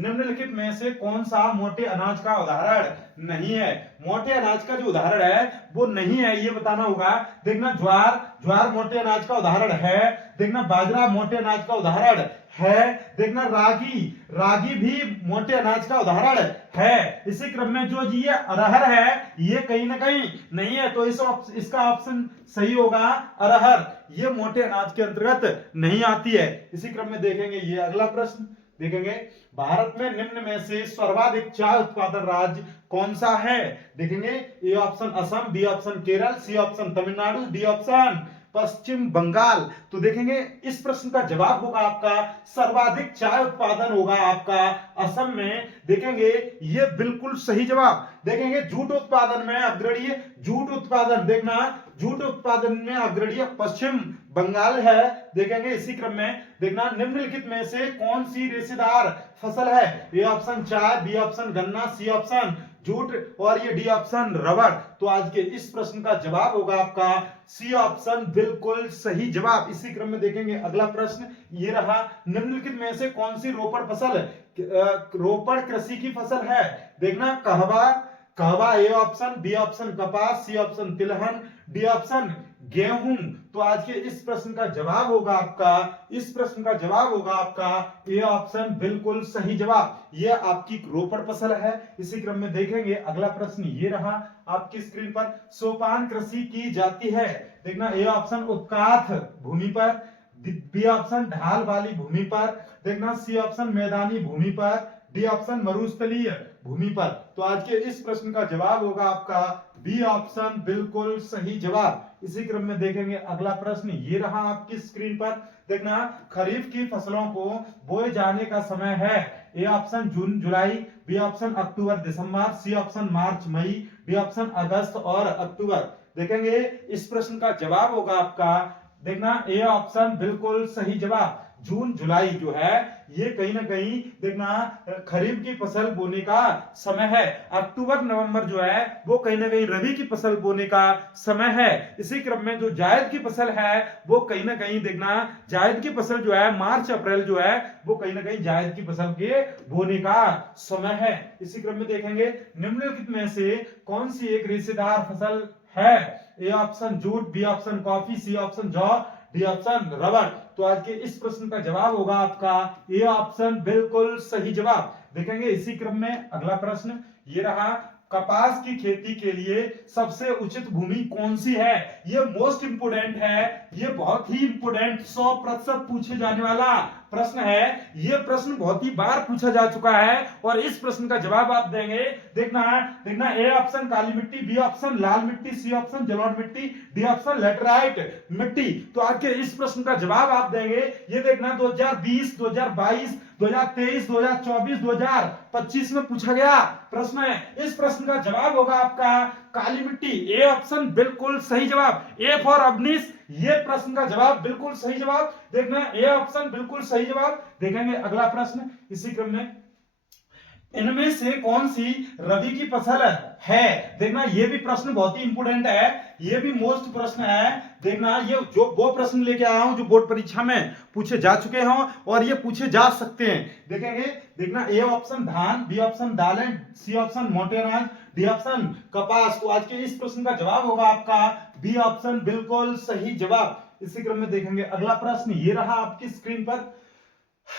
निम्नलिखित में से कौन सा मोटे अनाज का उदाहरण नहीं है? मोटे अनाज का जो उदाहरण है वो नहीं है, ये बताना होगा। देखना ज्वार मोटे अनाज का उदाहरण है, देखना बाजरा मोटे अनाज का उदाहरण है, देखना रागी भी मोटे अनाज का उदाहरण है। इसी क्रम में जो ये अरहर है ये कहीं ना कहीं नहीं है, तो इसका ऑप्शन सही होगा अरहर, ये मोटे अनाज के अंतर्गत नहीं आती है। इसी क्रम में देखेंगे ये अगला प्रश्न, देखेंगे भारत में निम्न में से सर्वाधिक चाय उत्पादन राज्य कौन सा है? देखेंगे A option Assam, B option Kerala, C option Tamil Nadu, D option Paschim Bengal. तो देखेंगे इस प्रश्न का जवाब होगा आपका सर्वाधिक चाय उत्पादन होगा आपका असम में। देखेंगे ये बिल्कुल सही जवाब। देखेंगे जूट उत्पादन में अग्रणी, देखना जूट उत्पादन में अग्रणी पश्चिम बंगाल है। देखेंगे इसी क्रम में देखना निम्नलिखित में से कौन सी रेशेदार फसल है? ए ऑप्शन चाय, बी ऑप्शन गन्ना, सी ऑप्शन जूट और ये डी ऑप्शन रबड़। तो आज के इस प्रश्न का जवाब होगा आपका सी ऑप्शन बिल्कुल सही जवाब। इसी क्रम में देखेंगे अगला प्रश्न, ये रहा निम्नलिखित में से कौन सी रोपड़ कृषि की फसल है? देखना कहवा ए ऑप्शन, बी ऑप्शन कपास, सी ऑप्शन तिलहन, डी ऑप्शन गेहूं। तो आज के इस प्रश्न का जवाब होगा आपका ए ऑप्शन बिल्कुल सही जवाब, ये आपकी रोपड़ फसल है। इसी क्रम में देखेंगे अगला प्रश्न, ये रहा आपकी स्क्रीन पर, सोपान कृषि की जाती है। देखना ए ऑप्शन उत्काथ भूमि पर, बी ऑप्शन ढाल वाली भूमि पर, देखना सी ऑप्शन मैदानी भूमि पर, डी ऑप्शन मरुस्थलीय भूमि पर। तो आज के इस प्रश्न का जवाब होगा आपका बी ऑप्शन बिल्कुल सही जवाब। इसी क्रम में देखेंगे अगला प्रश्न, ये रहा आपकी स्क्रीन पर, देखना खरीफ की फसलों को बोए जाने का समय है। ए ऑप्शन जून जुलाई, बी ऑप्शन अक्टूबर दिसंबर, सी ऑप्शन मार्च मई, डी ऑप्शन अगस्त और अक्टूबर। देखेंगे इस प्रश्न का जवाब होगा आपका, देखना ए ऑप्शन बिल्कुल सही जवाब। जून जुलाई जो है ये कहीं ना कहीं देखना खरीफ की फसल बोने का समय है। अक्टूबर नवंबर जो है वो कहीं ना कहीं रबी की फसल बोने का समय है। इसी क्रम में जो जायद की फसल है वो कहीं ना कहीं देखना जायद की फसल जो है मार्च अप्रैल जो है वो कहीं ना कहीं जायद की फसल के बोने का समय है। इसी क्रम में देखेंगे निम्नलिखित में से कौन सी एक रेशेदार फसल है? A option jute, B option coffee, C option जौ, डी ऑप्शन रबड़। तो आज के इस प्रश्न का जवाब होगा आपका ए ऑप्शन बिल्कुल सही जवाब। देखेंगे इसी क्रम में अगला प्रश्न, ये रहा कपास की खेती के लिए सबसे उचित भूमि कौन सी है? ये मोस्ट इंपोर्टेंट है, ये बहुत ही इंपोर्टेंट 100% पूछे जाने वाला प्रश्न है। ये प्रश्न बहुत ही बार पूछा जा चुका है और इस प्रश्न का जवाब आप देंगे। देखना ए ऑप्शन काली मिट्टी, बी ऑप्शन लाल मिट्टी, सी ऑप्शन जलोढ़ मिट्टी, डी ऑप्शन लेटराइट मिट्टी। तो आज के इस प्रश्न का जवाब आप देंगे। ये देखना 2020, 2022, 2023, 2024, 2025 में पूछा गया प्रश्न है। इस प्रश्न का जवाब होगा आपका काली मिट्टी। ए ऑप्शन बिल्कुल सही जवाब। ए फॉर अवनीश, ये प्रश्न का जवाब बिल्कुल सही जवाब। देखना ए ऑप्शन बिल्कुल सही जवाब। देखेंगे अगला प्रश्न इसी क्रम में, इनमें से कौन सी रबी की फसल है? देखना ये भी प्रश्न बहुत ही इंपोर्टेंट है, ये भी मोस्ट प्रश्न है। देखना ये जो वो प्रश्न लेके आया हूं जो बोर्ड परीक्षा में पूछे जा चुके हैं और ये पूछे जा सकते हैं। देखेंगे, देखना ए ऑप्शन धान, बी ऑप्शन दालें, सी ऑप्शन मोटे अनाज, डी ऑप्शन कपास। तो आज के इस प्रश्न का जवाब होगा आपका बी ऑप्शन बिल्कुल सही जवाब। इसी क्रम में देखेंगे अगला प्रश्न, ये रहा आपकी स्क्रीन पर,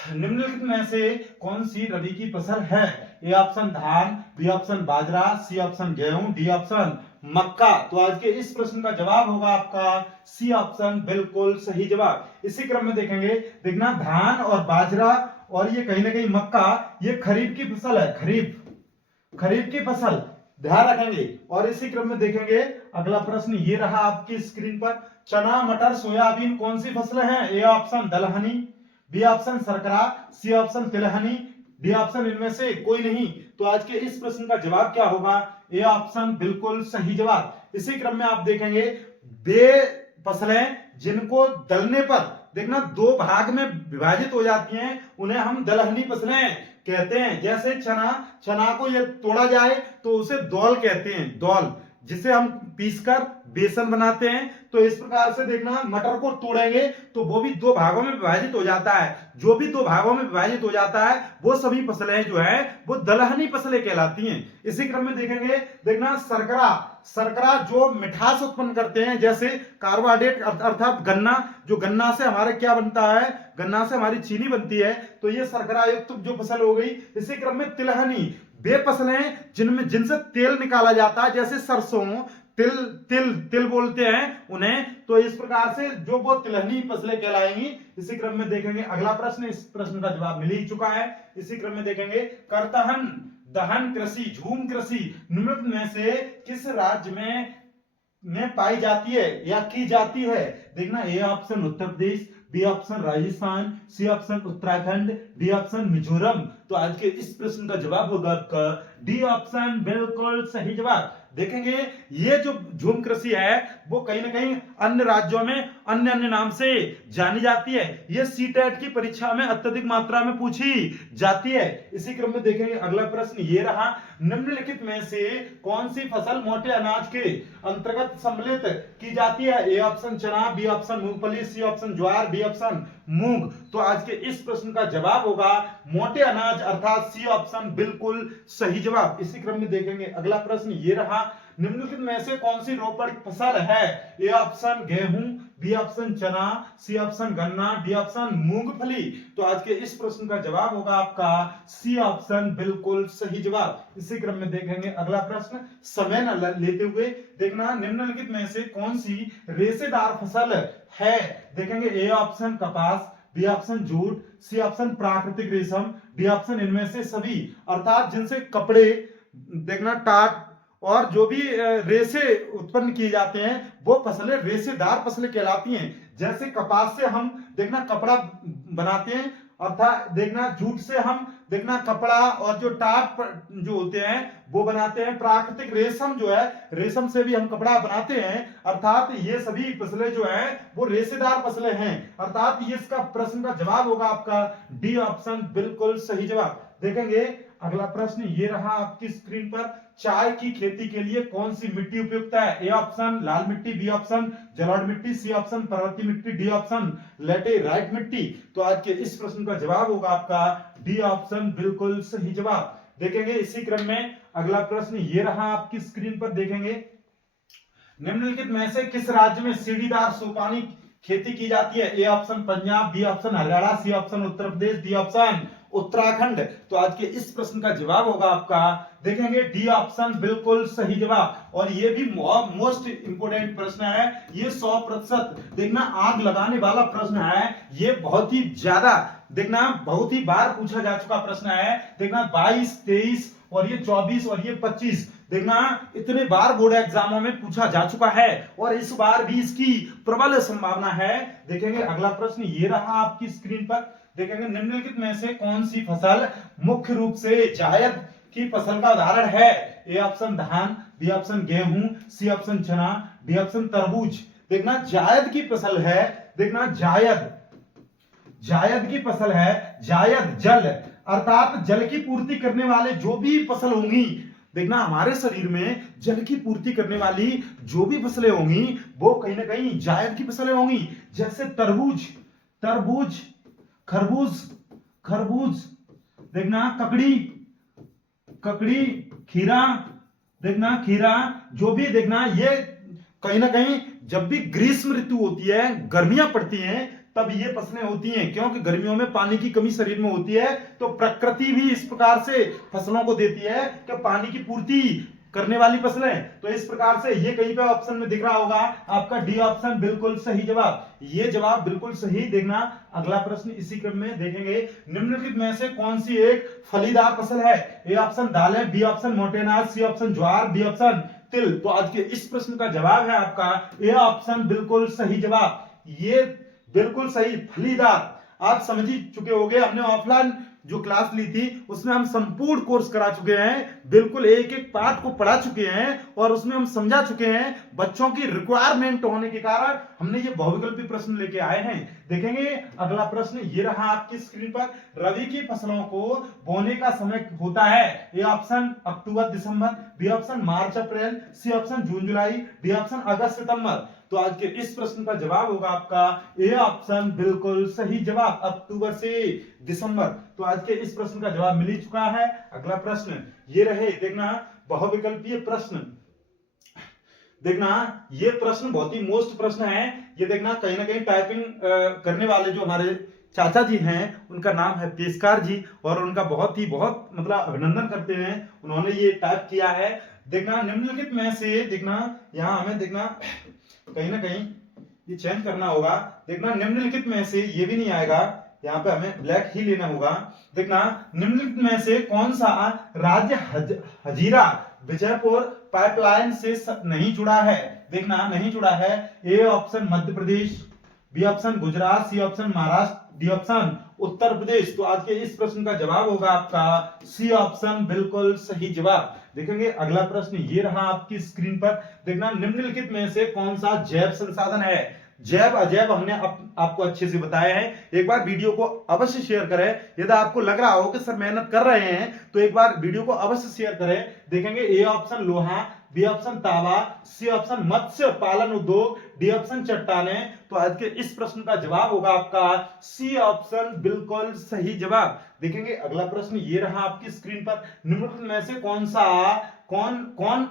निम्नलिखित में से कौन सी रबी की फसल है? ए ऑप्शन धान, बी ऑप्शन बाजरा, सी ऑप्शन गेहूं, डी ऑप्शन मक्का। तो आज के इस प्रश्न का जवाब होगा आपका सी ऑप्शन बिल्कुल सही जवाब। इसी क्रम में देखेंगे, देखना धान और बाजरा और ये कहीं ना कहीं मक्का, ये खरीफ की फसल है, खरीफ की फसल, ध्यान रखेंगे। और इसी क्रम में देखेंगे अगला प्रश्न, ये रहा आपकी स्क्रीन पर, चना मटर सोयाबीन कौन सी फसलें हैं? ए ऑप्शन दलहनी, बी ऑप्शन सरकरा, सी ऑप्शन तिलहनी, डी ऑप्शन इनमें से कोई नहीं। तो आज के इस प्रश्न का जवाब क्या होगा? ए ऑप्शन बिल्कुल सही जवाब। इसी क्रम में आप देखेंगे वे फसलें जिनको दलने पर देखना दो भाग में विभाजित हो जाती हैं, उन्हें हम दलहनी फसलें कहते हैं। जैसे चना को ये तोड़ा जाए तो उसे दौल कहते हैं, दौल, जिसे हम पीसकर बेसन बनाते हैं। तो इस प्रकार से देखना मटर को तोड़ेंगे तो वो भी दो भागों में विभाजित हो जाता है। जो भी दो भागों में विभाजित हो जाता है वो सभी फसलें जो है वो दलहनी फसलें कहलाती हैं। इसी क्रम में देखेंगे, देखना सरकरा जो मिठास उत्पन्न करते हैं, जैसे कार्बोहाइड्रेट अर्थात गन्ना, जो गन्ना से हमारे क्या बनता है, गन्ना से हमारी चीनी बनती है, तो ये सरकरा युक्त जो फसल हो गई। इसी क्रम में तिलहनी, वे फसलें जिनसे तेल निकाला जाता है, जैसे सरसों, तिल बोलते हैं उन्हें। तो इस प्रकार से जो वो तिलहनी फसलें कहलाएंगी। इसी क्रम में देखेंगे अगला प्रश्न, इस प्रश्न का जवाब मिल ही चुका है। इसी क्रम में देखेंगे करतहन दहन कृषि, झूम कृषि निम्नलिखित में से किस राज्य में पाई जाती है या की जाती है? देखना A option Uttar Pradesh, B option Rajasthan, C option Uttarakhand, D option Mizoram. तो आज के इस प्रश्न का जवाब होगा आपका डी ऑप्शन बिल्कुल सही जवाब। देखेंगे ये जो झूम कृषि है वो कहीं ना कहीं अन्य राज्यों में अन्य नाम से जानी जाती है। ये सीटेट की परीक्षा में अत्यधिक मात्रा में पूछी जाती है। इसी क्रम में देखेंगे अगला प्रश्न, ये रहा, निम्नलिखित में से कौन सी फसल मोटे अनाज के अंतर्गत सम्मिलित की जाती है? ए ऑप्शन चना, बी ऑप्शन मूंगफली, सी ऑप्शन ज्वार, डी ऑप्शन मूंग। तो आज के इस प्रश्न का जवाब होगा मोटे अनाज अर्थात सी ऑप्शन बिल्कुल सही जवाब। इसी क्रम में देखेंगे अगला प्रश्न, ये रहा, निम्नलिखित में से कौन सी रोपण फसल है? ए ऑप्शन गेहूं, बी ऑप्शन चना, सी ऑप्शन गन्ना, डी ऑप्शन मूंगफली। तो आज के इस प्रश्न का जवाब होगा आपका सी ऑप्शन बिल्कुल सही जवाब। इसी क्रम में देखेंगे अगला प्रश्न, समय न लेते हुए देखना निम्नलिखित में से कौन सी रेशेदार फसल है? देखेंगे ए ऑप्शन कपास, B option jute, C option प्राकृतिक रेशम, डी ऑप्शन इनमें से सभी। अर्थात जिनसे कपड़े, देखना टाट और जो भी रेशे उत्पन्न किए जाते हैं वो फसलें रेशेदार फसलें कहलाती हैं। जैसे कपास से हम देखना कपड़ा बनाते हैं, अर्थात देखना जूट से हम देखना कपड़ा और जो टाट जो होते हैं वो बनाते हैं। प्राकृतिक रेशम जो है, रेशम से भी हम कपड़ा बनाते हैं। अर्थात ये सभी फसलें जो है वो रेशेदार फसलें हैं। अर्थात ये इसका प्रश्न का जवाब होगा आपका डी ऑप्शन बिल्कुल सही जवाब। देखेंगे अगला प्रश्न, ये रहा आपकी स्क्रीन पर, चाय की खेती के लिए कौन सी मिट्टी उपयुक्त है? ए ऑप्शन लाल मिट्टी, बी ऑप्शन जलोढ़ मिट्टी, सी ऑप्शन पर्वतीय मिट्टी, डी ऑप्शन लैटेराइट मिट्टी। तो आज के इस प्रश्न का जवाब होगा आपका डी ऑप्शन बिल्कुल सही जवाब। देखेंगे इसी क्रम में अगला प्रश्न, ये रहा आपकी स्क्रीन पर, देखेंगे निम्नलिखित में से किस राज्य में सीढ़ीदार सोपानी खेती की जाती है? A option Punjab, B option Haryana, C option Uttar Pradesh, D option Uttarakhand. तो आज के इस प्रश्न का जवाब होगा आपका, देखेंगे डी ऑप्शन बिल्कुल सही जवाब। और ये भी मोस्ट इंपोर्टेंट प्रश्न है, ये 100% देखना आग लगाने वाला प्रश्न है। ये बहुत ही ज्यादा देखना बहुत ही बार पूछा जा चुका प्रश्न है। देखना 22, 23 और ये 24 और ये 25 देखना इतने बार बोर्ड एग्जामों में पूछा जा चुका है और इस बार भी इसकी प्रबल संभावना है। देखेंगे अगला प्रश्न, ये रहा आपकी स्क्रीन पर, देखेंगे निम्नलिखित में से कौन सी फसल मुख्य रूप से जायद की फसल का उदाहरण है? ए ऑप्शन धान, बी ऑप्शन गेहूं, सी ऑप्शन चना, डी ऑप्शन तरबूज। देखना जायद की फसल है, देखना जायद, जायद की फसल है, जायद जल अर्थात जल की पूर्ति करने वाले जो भी फसल होंगी, देखना हमारे शरीर में जल की पूर्ति करने वाली जो भी फसलें होंगी वो कहीं ना कहीं जायद की फसलें होंगी। जैसे तरबूज, तरबूज, खरबूज, खरबूज, देखना ककड़ी, ककड़ी, खीरा, देखना खीरा, जो भी देखना ये कहीं ना कहीं जब भी ग्रीष्म ऋतु होती है, गर्मियां पड़ती हैं, तब ये फसलें होती हैं, क्योंकि गर्मियों में पानी की कमी शरीर में होती है, तो प्रकृति भी इस प्रकार से फसलों को देती है कि पानी की पूर्ति करने वाली फसलें। तो इस प्रकार से ये कहीं पे ऑप्शन में दिख रहा होगा आपका डी ऑप्शन बिल्कुल सही जवाब। ये जवाब बिल्कुल सही। देखना अगला प्रश्न इसी क्रम में देखेंगे, निम्नलिखित में से कौन सी एक फलीदार फसल है? ए ऑप्शन दालें, बी ऑप्शन मोटे अनाज, सी ऑप्शन ज्वार, डी ऑप्शन तिल। तो आज के इस प्रश्न का जवाब है आपका ए ऑप्शन बिल्कुल सही जवाब। ये बिल्कुल सही, फलीदार। आप समझ ही चुके होंगे, हमने ऑफलाइन जो क्लास ली थी उसमें हम संपूर्ण कोर्स करा चुके हैं, बिल्कुल एक एक पार्ट को पढ़ा चुके हैं और उसमें हम समझा चुके हैं। बच्चों की रिक्वायरमेंट होने के कारण हमने ये बहुविकल्पी प्रश्न लेके आए हैं। देखेंगे अगला प्रश्न ये रहा आपकी स्क्रीन पर, रबी की फसलों को बोने का समय होता है? ए ऑप्शन अक्टूबर दिसंबर, बी ऑप्शन मार्च अप्रैल, सी ऑप्शन जून जुलाई, डी ऑप्शन अगस्त सितंबर। तो आज के इस प्रश्न का जवाब होगा आपका ए ऑप्शन बिल्कुल सही जवाब, अक्टूबर से दिसंबर। तो आज के इस प्रश्न का जवाब मिल ही चुका है। अगला प्रश्न ये रहे, देखना बहुविकल्पीय प्रश्न। देखना ये प्रश्न बहुत ही मोस्ट प्रश्न है। ये देखना कहीं ना कहीं टाइपिंग करने वाले जो हमारे चाचा जी हैं उनका नाम है पेशकार जी, और उनका बहुत मतलब अभिनंदन करते हैं, उन्होंने ये टाइप किया है। देखना निम्नलिखित में से, देखना यहाँ हमें देखना कहीं ना कहीं ये चेंज करना होगा। देखना निम्नलिखित में से, ये भी नहीं आएगा, यहाँ पे हमें ब्लैक ही लेना होगा। देखना निम्नलिखित में से कौन सा राज्य हजीरा विजयपुर पाइपलाइन से नहीं जुड़ा है? देखना नहीं जुड़ा है। A option Madhya Pradesh, B option Gujarat, C option Maharashtra, D option Uttar Pradesh. तो आज के इस प्रश्न का जवाब होगा आपका सी ऑप्शन बिल्कुल सही जवाब। देखेंगे अगला प्रश्न ये रहा आपकी स्क्रीन पर। देखना निम्नलिखित में से कौन सा जैव संसाधन है? जैव अजैव हमने आपको अच्छे से बताया है। एक बार वीडियो को अवश्य शेयर करें। यदि आपको लग रहा हो कि सर मेहनत कर रहे हैं तो एक बार वीडियो को अवश्य शेयर करें। देखेंगे ए ऑप्शन लोहा, बी ऑप्शन तांबा, सी ऑप्शन मत्स्य पालन उद्योग, डी ऑप्शन चट्टाने। तो आज के इस प्रश्न का जवाब होगा आपका सी ऑप्शन बिल्कुल सही जवाब। देखेंगे अगला प्रश्न ये रहा आपकी स्क्रीन पर, निम्नलिखित में से कौन सा कौन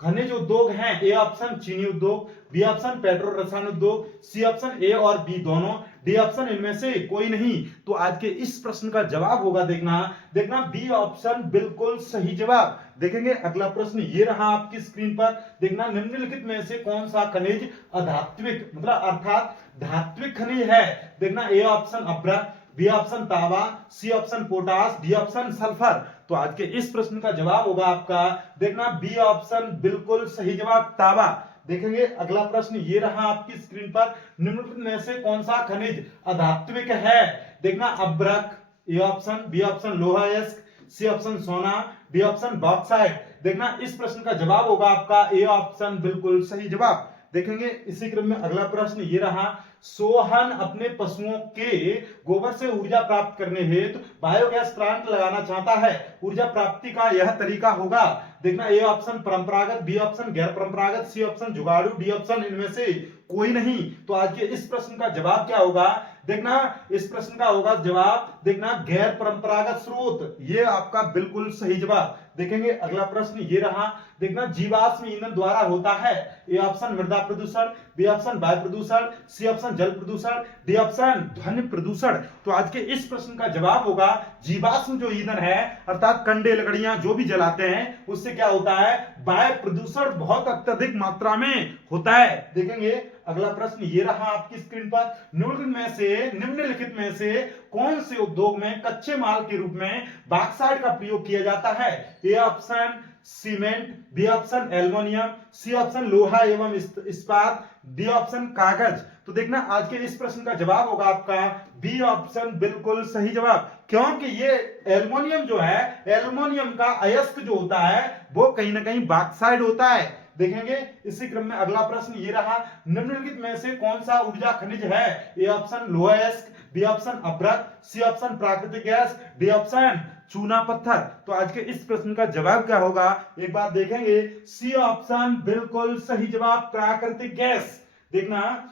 खनिज उद्योग हैं? ए ऑप्शन चीनी उद्योग, बी ऑप्शन पेट्रोल रसायन उद्योग, सी ऑप्शन ए और बी दोनों, डी ऑप्शन इनमें से कोई नहीं। तो आज के इस प्रश्न का जवाब होगा देखना बी ऑप्शन बिल्कुल सही जवाब। देखेंगे अगला प्रश्न ये रहा आपकी स्क्रीन पर। देखना निम्नलिखित में से कौन सा खनिज अधात्विक मतलब अर्थात धात्विक खनिज है? देखना ए ऑप्शन अभ्रक, बी ऑप्शन तांबा, C option potash, D option sulphur. तो आज के इस प्रश्न का जवाब होगा आपका देखना बी ऑप्शन बिल्कुल सही जवाब, तांबा। देखेंगे अगला प्रश्न ये रहा आपकी स्क्रीन पर, निम्नलिखित में से कौन सा खनिज अधात्विक है? देखना अभ्रक, ए ऑप्शन, बी ऑप्शन लोहा अयस्क, सी ऑप्शन सोना, डी ऑप्शन बॉक्साइट। देखना इस प्रश्न का जवाब होगा आपका ए ऑप्शन बिल्कुल सही जवाब। देखेंगे इसी क्रम में अगला प्रश्न ये रहा, सोहन अपने पशुओं के गोबर से ऊर्जा प्राप्त करने हेतु बायोगैस प्लांट लगाना चाहता है। ऊर्जा प्राप्ति का यह तरीका होगा? देखना ए ऑप्शन परंपरागत, बी ऑप्शन गैर परंपरागत, सी ऑप्शन जुगाड़ू, डी ऑप्शन इनमें से कोई नहीं। तो आज के इस प्रश्न का जवाब क्या होगा? देखना इस प्रश्न का होगा जवाब देखना गैर परंपरागत स्रोत, ये आपका बिल्कुल सही जवाब। देखेंगे अगला प्रश्न ये रहा, देखना जीवाश्म ईंधन द्वारा होता है? ए ऑप्शन मृदा प्रदूषण, बी ऑप्शन वायु प्रदूषण, सी ऑप्शन जल प्रदूषण, डी ऑप्शन ध्वनि प्रदूषण। तो आज के इस प्रश्न का जवाब होगा जीवाश्म जो ईंधन है अर्थात कंडे लकड़ियां जो भी जलाते हैं उससे क्या होता है? वायु प्रदूषण बहुत अत्यधिक मात्रा में होता है। देखेंगे अगला प्रश्न ये रहा आपकी स्क्रीन पर, निम्नलिखित में से कौन से उद्योग में कच्चे माल के रूप में बॉक्साइट का प्रयोग किया जाता है? A option cement, B option aluminium, C option लोहा एवं इस्पात, डी ऑप्शन कागज। तो देखना आज के इस प्रश्न का जवाब होगा आपका बी ऑप्शन बिल्कुल सही जवाब, क्योंकि ये एल्युमिनियम जो है, एल्युमिनियम का अयस्क जो होता है वो कहीं ना कहीं बॉक्साइड होता है। देखेंगे इसी क्रम में अगला प्रश्न ये रहा, निम्नलिखित में से कौन सा ऊर्जा खनिज है? ए ऑप्शन लोहा अयस्क, बी ऑप्शन अभ्रक, सी ऑप्शन प्राकृतिक गैस, डी ऑप्शन चूना पत्थर। तो आज के इस प्रश्न का जवाब क्या होगा, एक बार देखेंगे। सी ऑप्शन बिल्कुल सही जवाब, प्राकृतिक गैस। देखना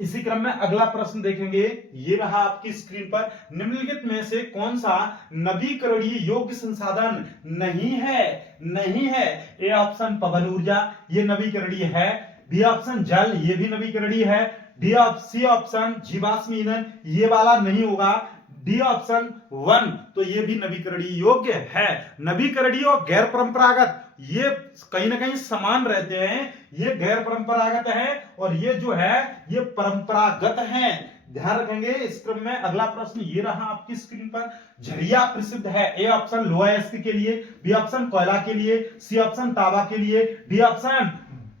इसी क्रम में अगला प्रश्न देखेंगे, ये रहा आपकी स्क्रीन पर, निम्नलिखित में से कौन सा नवीकरणीय योग्य संसाधन नहीं है? नहीं है। ए ऑप्शन पवन ऊर्जा, ये नवीकरणीय है। बी ऑप्शन जल, ये भी नवीकरणीय है। सी ऑप्शन जीवाश्म ईंधन, ये वाला नहीं होगा। डी ऑप्शन वन, तो ये भी नवीकरणीय योग्य है। नवीकरणीय और गैर परंपरागत ये कहीं ना कहीं समान रहते हैं, ये गैर परंपरागत है और ये जो है ये परंपरागत है। ध्यान रखेंगे। इस क्रम में अगला प्रश्न ये रहा आपकी स्क्रीन पर, झरिया प्रसिद्ध है? ए ऑप्शन लोहा अयस्क के लिए, बी ऑप्शन कोयला के लिए, सी ऑप्शन तांबा के लिए, डी ऑप्शन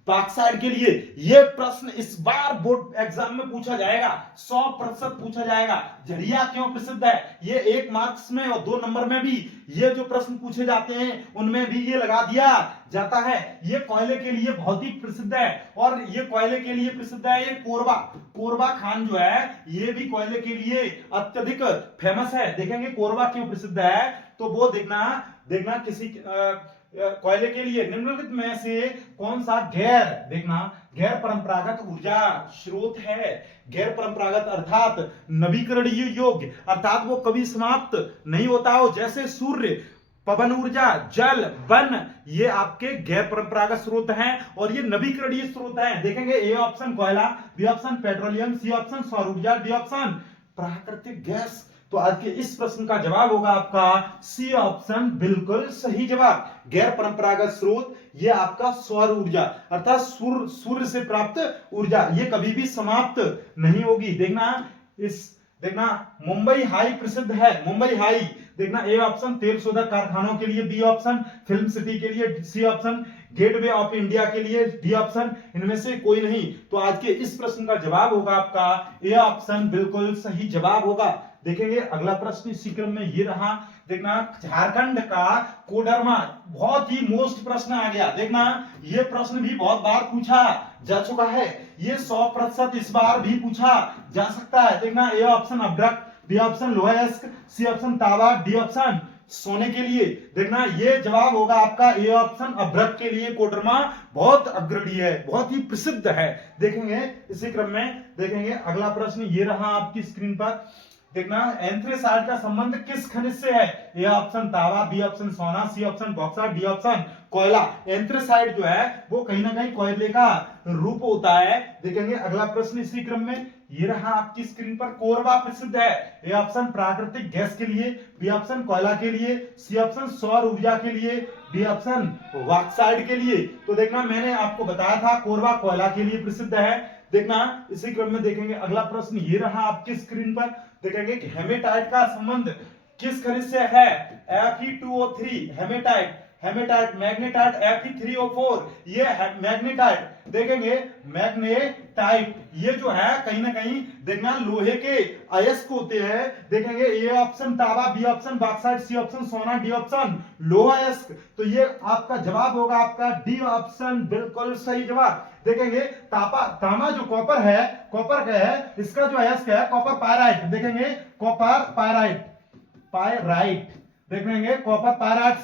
बॉक्साइड के लिए। ये प्रश्न इस बार बोर्ड एग्जाम में पूछा जाएगा, 100% पूछा जाएगा। झरिया क्यों प्रसिद्ध है? ये 1 मार्क्स में और 2 नंबर में भी ये जो प्रश्न पूछे जाते हैं उनमें भी ये लगा दिया जाता है। ये कोयले के लिए बहुत ही प्रसिद्ध है और ये कोयले के लिए प्रसिद्ध है ये कोरबा, कोरबा खान जो है ये भी कोयले के लिए अत्यधिक फेमस है। देखेंगे कोरबा क्यों प्रसिद्ध है, तो वो देखना किसी कोयले के लिए निम्नलिखित में से कौन सा गैर परंपरागत ऊर्जा स्रोत है? गैर परंपरागत अर्थात नवीकरणीय योग्य, अर्थात वो कभी समाप्त नहीं होता हो, जैसे सूर्य, पवन ऊर्जा, जल, वन, ये आपके गैर परंपरागत स्रोत हैं और ये नवीकरणीय स्रोत हैं। देखेंगे ए ऑप्शन कोयला, B option petroleum, C option सौर ऊर्जा, डी ऑप्शन प्राकृतिक गैस। तो आज के इस प्रश्न का जवाब होगा आपका सी ऑप्शन बिल्कुल सही जवाब। गैर परंपरागत स्रोत ये आपका सौर ऊर्जा अर्थात सूर्य से प्राप्त ऊर्जा, ये कभी भी समाप्त नहीं होगी। देखना मुंबई हाई प्रसिद्ध है, मुंबई हाई। देखना ए ऑप्शन तेल शोधक कारखानों के लिए, बी ऑप्शन फिल्म सिटी के लिए, C option Gateway of India के लिए, डी ऑप्शन इनमें से कोई नहीं। तो आज के इस प्रश्न का जवाब होगा आपका ए ऑप्शन बिल्कुल सही जवाब होगा। देखेंगे अगला प्रश्न इसी क्रम में ये रहा, देखना झारखंड का कोडरमा, बहुत ही मोस्ट प्रश्न आ गया। देखना ये प्रश्न भी बहुत बार पूछा जा चुका है, ये 100% इस बार भी पूछा जा सकता है। देखना ए ऑप्शन अभ्रक, बी ऑप्शन लोहा अयस्क, सी ऑप्शन तांबा, डी ऑप्शन सोने के लिए। देखना ये जवाब होगा आपका ए ऑप्शन अभ्रक के लिए। कोडरमा बहुत अग्रणी है, बहुत ही प्रसिद्ध है। देखेंगे इसी क्रम में देखेंगे अगला प्रश्न ये रहा आपकी स्क्रीन पर, देखना एंथ्रेसाइट का संबंध किस खनिज से है? ए ऑप्शन तांबा, बी ऑप्शन सोना, C option bauxite, D option कोयला। एंथ्रेसाइट जो है वो कहीं ना कहीं कोयले का रूप होता है। देखेंगे अगला प्रश्न इसी क्रम में ये रहा आपकी स्क्रीन पर, कोरबा प्रसिद्ध है? ए ऑप्शन प्राकृतिक गैस के लिए, बी ऑप्शन कोयला के लिए, सी ऑप्शन सौर ऊर्जा के लिए, डी ऑप्शन बॉक्साइट के लिए। तो देखना मैंने आपको बताया था कोरबा कोयला के लिए प्रसिद्ध है। देखना इसी क्रम में देखेंगे अगला प्रश्न ये रहा आपकी स्क्रीन पर, देखेंगे कि हेमेटाइट का संबंध किस खनिज से है? Fe2O3 हेमेटाइट, मैग्नेटाइट Fe3O4 ये मैग्नेटाइट। देखेंगे मैग्नेटाइट ये जो है कहीं ना कहीं देखना लोहे के अयस्क होते हैं। देखेंगे ए ऑप्शन तांबा, B option bauxite, C option सोना, डी ऑप्शन लोहा अयस्क। तो ये आपका जवाब होगा आपका डी ऑप्शन बिल्कुल सही जवाब। देखेंगे तांबा जो कॉपर का है, इसका जो अयस्क है कॉपर पायराइट। देखेंगे कॉपर पायराइट देखेंगे कॉपर पायराइट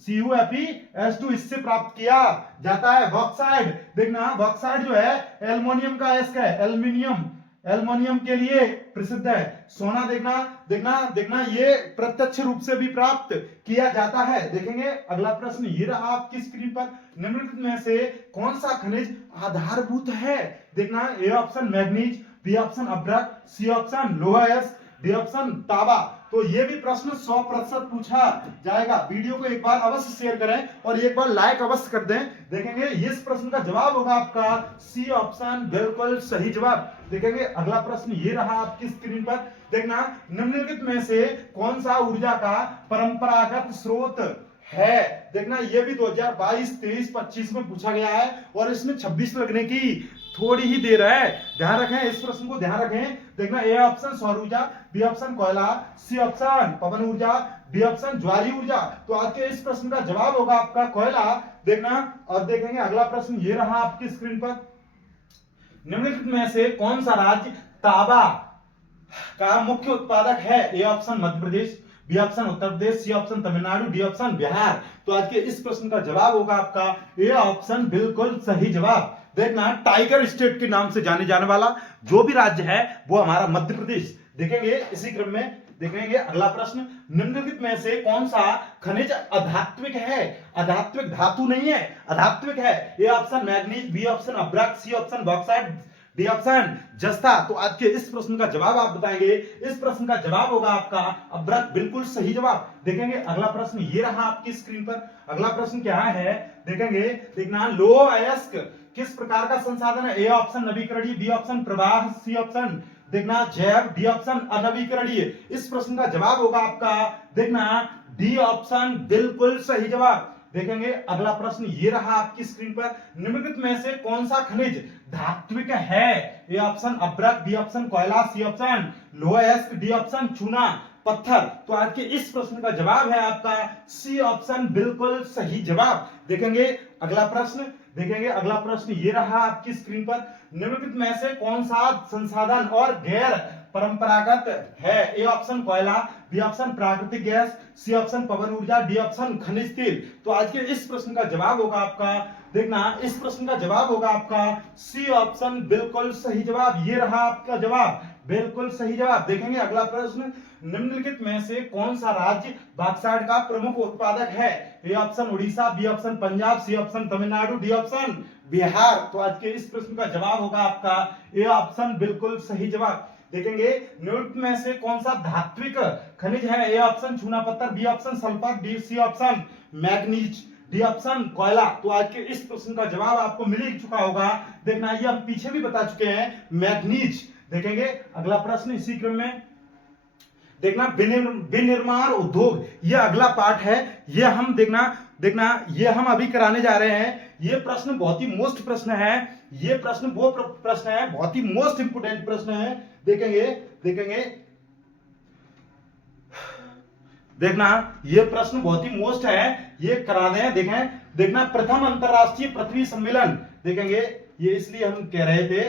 CuFeS2 इससे प्राप्त किया जाता है। बॉक्साइड, देखना बॉक्साइड जो है एल्युमिनियम का अयस्क है, एल्युमिनियम के लिए प्रसिद्ध है। सोना देखना ये प्रत्यक्ष रूप से भी प्राप्त किया जाता है। देखेंगे अगला प्रश्न ये रहा आपकी स्क्रीन पर, निम्नलिखित में से कौन सा खनिज आधारभूत है? देखना A option manganese, B option अभ्रक, सी ऑप्शन लोहा अयस्क, डी ऑप्शन तांबा। तो ये भी प्रश्न 100% पूछा जाएगा। वीडियो को एक बार अवश्य शेयर करें और एक बार लाइक अवश्य कर दें। देखेंगे इस प्रश्न का जवाब होगा आपका सी ऑप्शन बिल्कुल सही जवाब। देखेंगे अगला प्रश्न ये रहा आपकी स्क्रीन पर, देखना निम्नलिखित में से कौन सा ऊर्जा का परंपरागत स्रोत है? देखना ये भी 2022, 23, 25 में पूछा गया है और इसमें 26 लगने की थोड़ी ही दे रहा है। ध्यान रखें, इस प्रश्न को ध्यान रखें। देखना, ए ऑप्शन सौर ऊर्जा, बी ऑप्शन कोयला, सी ऑप्शन पवन ऊर्जा, डी ऑप्शन ज्वारीय ऊर्जा। तो आज के इस प्रश्न का जवाब होगा आपका कोयला। देखना, और देखेंगे अगला प्रश्न ये रहा आपकी स्क्रीन पर। निम्नलिखित में से कौन सा राज्य तांबा का मुख्य उत्पादक है? A option Madhya Pradesh, B option Uttar Pradesh, C option Tamil Nadu, D option Bihar. तो आज के इस प्रश्न का जवाब होगा आपका ए ऑप्शन बिल्कुल सही जवाब। देखना, टाइगर स्टेट के नाम से जाने जाने वाला जो भी राज्य है वो हमारा मध्य प्रदेश। देखेंगे इसी क्रम में देखेंगे अगला प्रश्न। निम्नलिखित में से कौन सा खनिज अधात्विक है? अधात्विक धातु नहीं है, अधात्विक है। A option manganese, B option अभ्रक, C option bauxite, D option जस्ता। तो आज के इस प्रश्न का जवाब आप बताएंगे। इस प्रश्न का जवाब होगा आपका अभ्रक, बिल्कुल सही जवाब। देखेंगे अगला प्रश्न ये रहा आपकी स्क्रीन पर। अगला प्रश्न क्या है देखेंगे। देखना, लौह अयस्क किस प्रकार का संसाधन है? ए ऑप्शन नवीकरणीय, बी ऑप्शन प्रवाह, सी ऑप्शन देखना जैव, डी ऑप्शन अनवीकरणीय। इस प्रश्न का जवाब होगा आपका देखना डी ऑप्शन, बिल्कुल सही जवाब। देखेंगे अगला प्रश्न ये रहा आपकी स्क्रीन पर। निम्नलिखित में से कौन सा खनिज धात्विक है? ए ऑप्शन अभ्रक, बी ऑप्शन कोयला, सी ऑप्शन लौह अयस्क, डी ऑप्शन चूना पत्थर। तो आज के इस प्रश्न का जवाब है आपका सी ऑप्शन, बिल्कुल सही जवाब। देखेंगे अगला प्रश्न। देखेंगे अगला प्रश्न ये रहा आपकी स्क्रीन पर। निम्नलिखित में से कौन सा संसाधन और गैर परंपरागत है? ए ऑप्शन कोयला, बी ऑप्शन प्राकृतिक गैस, सी ऑप्शन पवन ऊर्जा, डी ऑप्शन खनिज तेल। तो आज के इस प्रश्न का जवाब होगा आपका देखना, इस प्रश्न का जवाब होगा आपका सी ऑप्शन, बिल्कुल सही जवाब। ये रहा आपका जवाब, बिल्कुल सही जवाब। देखेंगे अगला प्रश्न। निम्नलिखित में से कौन सा राज्य बॉक्साइट का प्रमुख उत्पादक है? A option Orissa, B option Punjab, C option Tamil Nadu, D option Bihar. तो आज के इस प्रश्न का जवाब होगा आपका ए ऑप्शन, बिल्कुल सही जवाब। देखेंगे निम्नलिखित में से कौन सा धात्विक खनिज है? ए ऑप्शन चूना पत्थर, B option sulphur, D C option manganese, D option कोयला। तो आज के इस प्रश्न का जवाब आपको मिल ही चुका होगा। देखना, ये हम पीछे भी बता चुके हैं, मैग्नीज। देखेंगे अगला प्रश्न इसी क्रम में। देखना, विनिर्माण उद्योग, ये अगला पार्ट है। ये हम देखना ये हम अभी कराने जा रहे हैं। ये प्रश्न बहुत ही मोस्ट प्रश्न है। ये प्रश्न वो प्रश्न है, बहुत ही मोस्ट इंपोर्टेंट प्रश्न है। देखेंगे देखना, ये प्रश्न बहुत ही मोस्ट है, ये करा दें। देखना, प्रथम अंतरराष्ट्रीय पृथ्वी सम्मेलन। देखेंगे ये इसलिए हम कह रहे थे,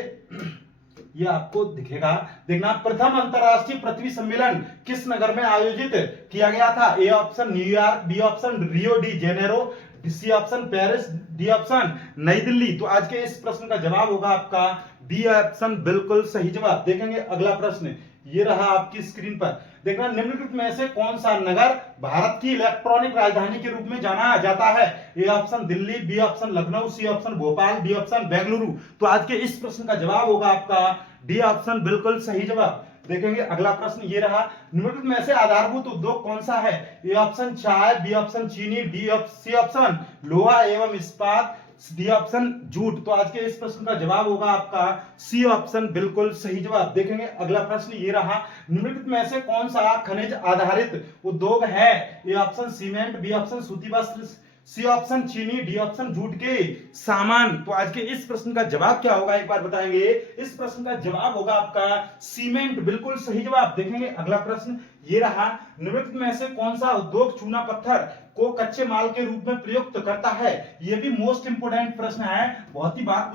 ये आपको दिखेगा। देखना, प्रथम अंतरराष्ट्रीय पृथ्वी सम्मेलन किस नगर में आयोजित किया गया था? A option New York, B option Rio de Janeiro, C option Paris, D option नई दिल्ली। तो आज के इस प्रश्न का जवाब होगा आपका डी ऑप्शन, बिल्कुल सही जवाब। देखेंगे अगला प्रश्न ये रहा आपकी स्क्रीन पर। देखना, निम्नलिखित में से कौन सा नगर भारत की इलेक्ट्रॉनिक राजधानी के रूप में जाना जाता है? A option Delhi, B option Lucknow, C option Bhopal, D option Bengaluru. तो आज के इस प्रश्न का जवाब होगा आपका डी ऑप्शन, बिल्कुल सही जवाब। देखेंगे अगला प्रश्न ये रहा। निम्नलिखित में से आधारभूत उद्योग कौन सा है? ए ऑप्शन चाय, बी ऑप्शन चीनी, सी ऑप्शन लोहा एवं इस्पात, डी ऑप्शन जूट। तो आज के इस प्रश्न का जवाब होगा आपका सी ऑप्शन, बिल्कुल सही जवाब। देखेंगे अगला प्रश्न ये रहा। निम्नलिखित में से कौन सा खनिज आधारित उद्योग है? A option cement, B option सूती वस्त्र, सी ऑप्शन चीनी, डी ऑप्शन जूट के सामान। तो आज के इस प्रश्न का जवाब क्या होगा, एक बार बताएंगे। इस प्रश्न का जवाब होगा आपका सीमेंट, बिल्कुल सही जवाब। देखेंगे अगला प्रश्न ये रहा। निम्नलिखित में से कौन सा उद्योग चूना पत्थर को कच्चे माल के रूप में प्रयुक्त करता है? यह भी मोस्ट इंपोर्टेंट प्रश्न है, बहुत ही बार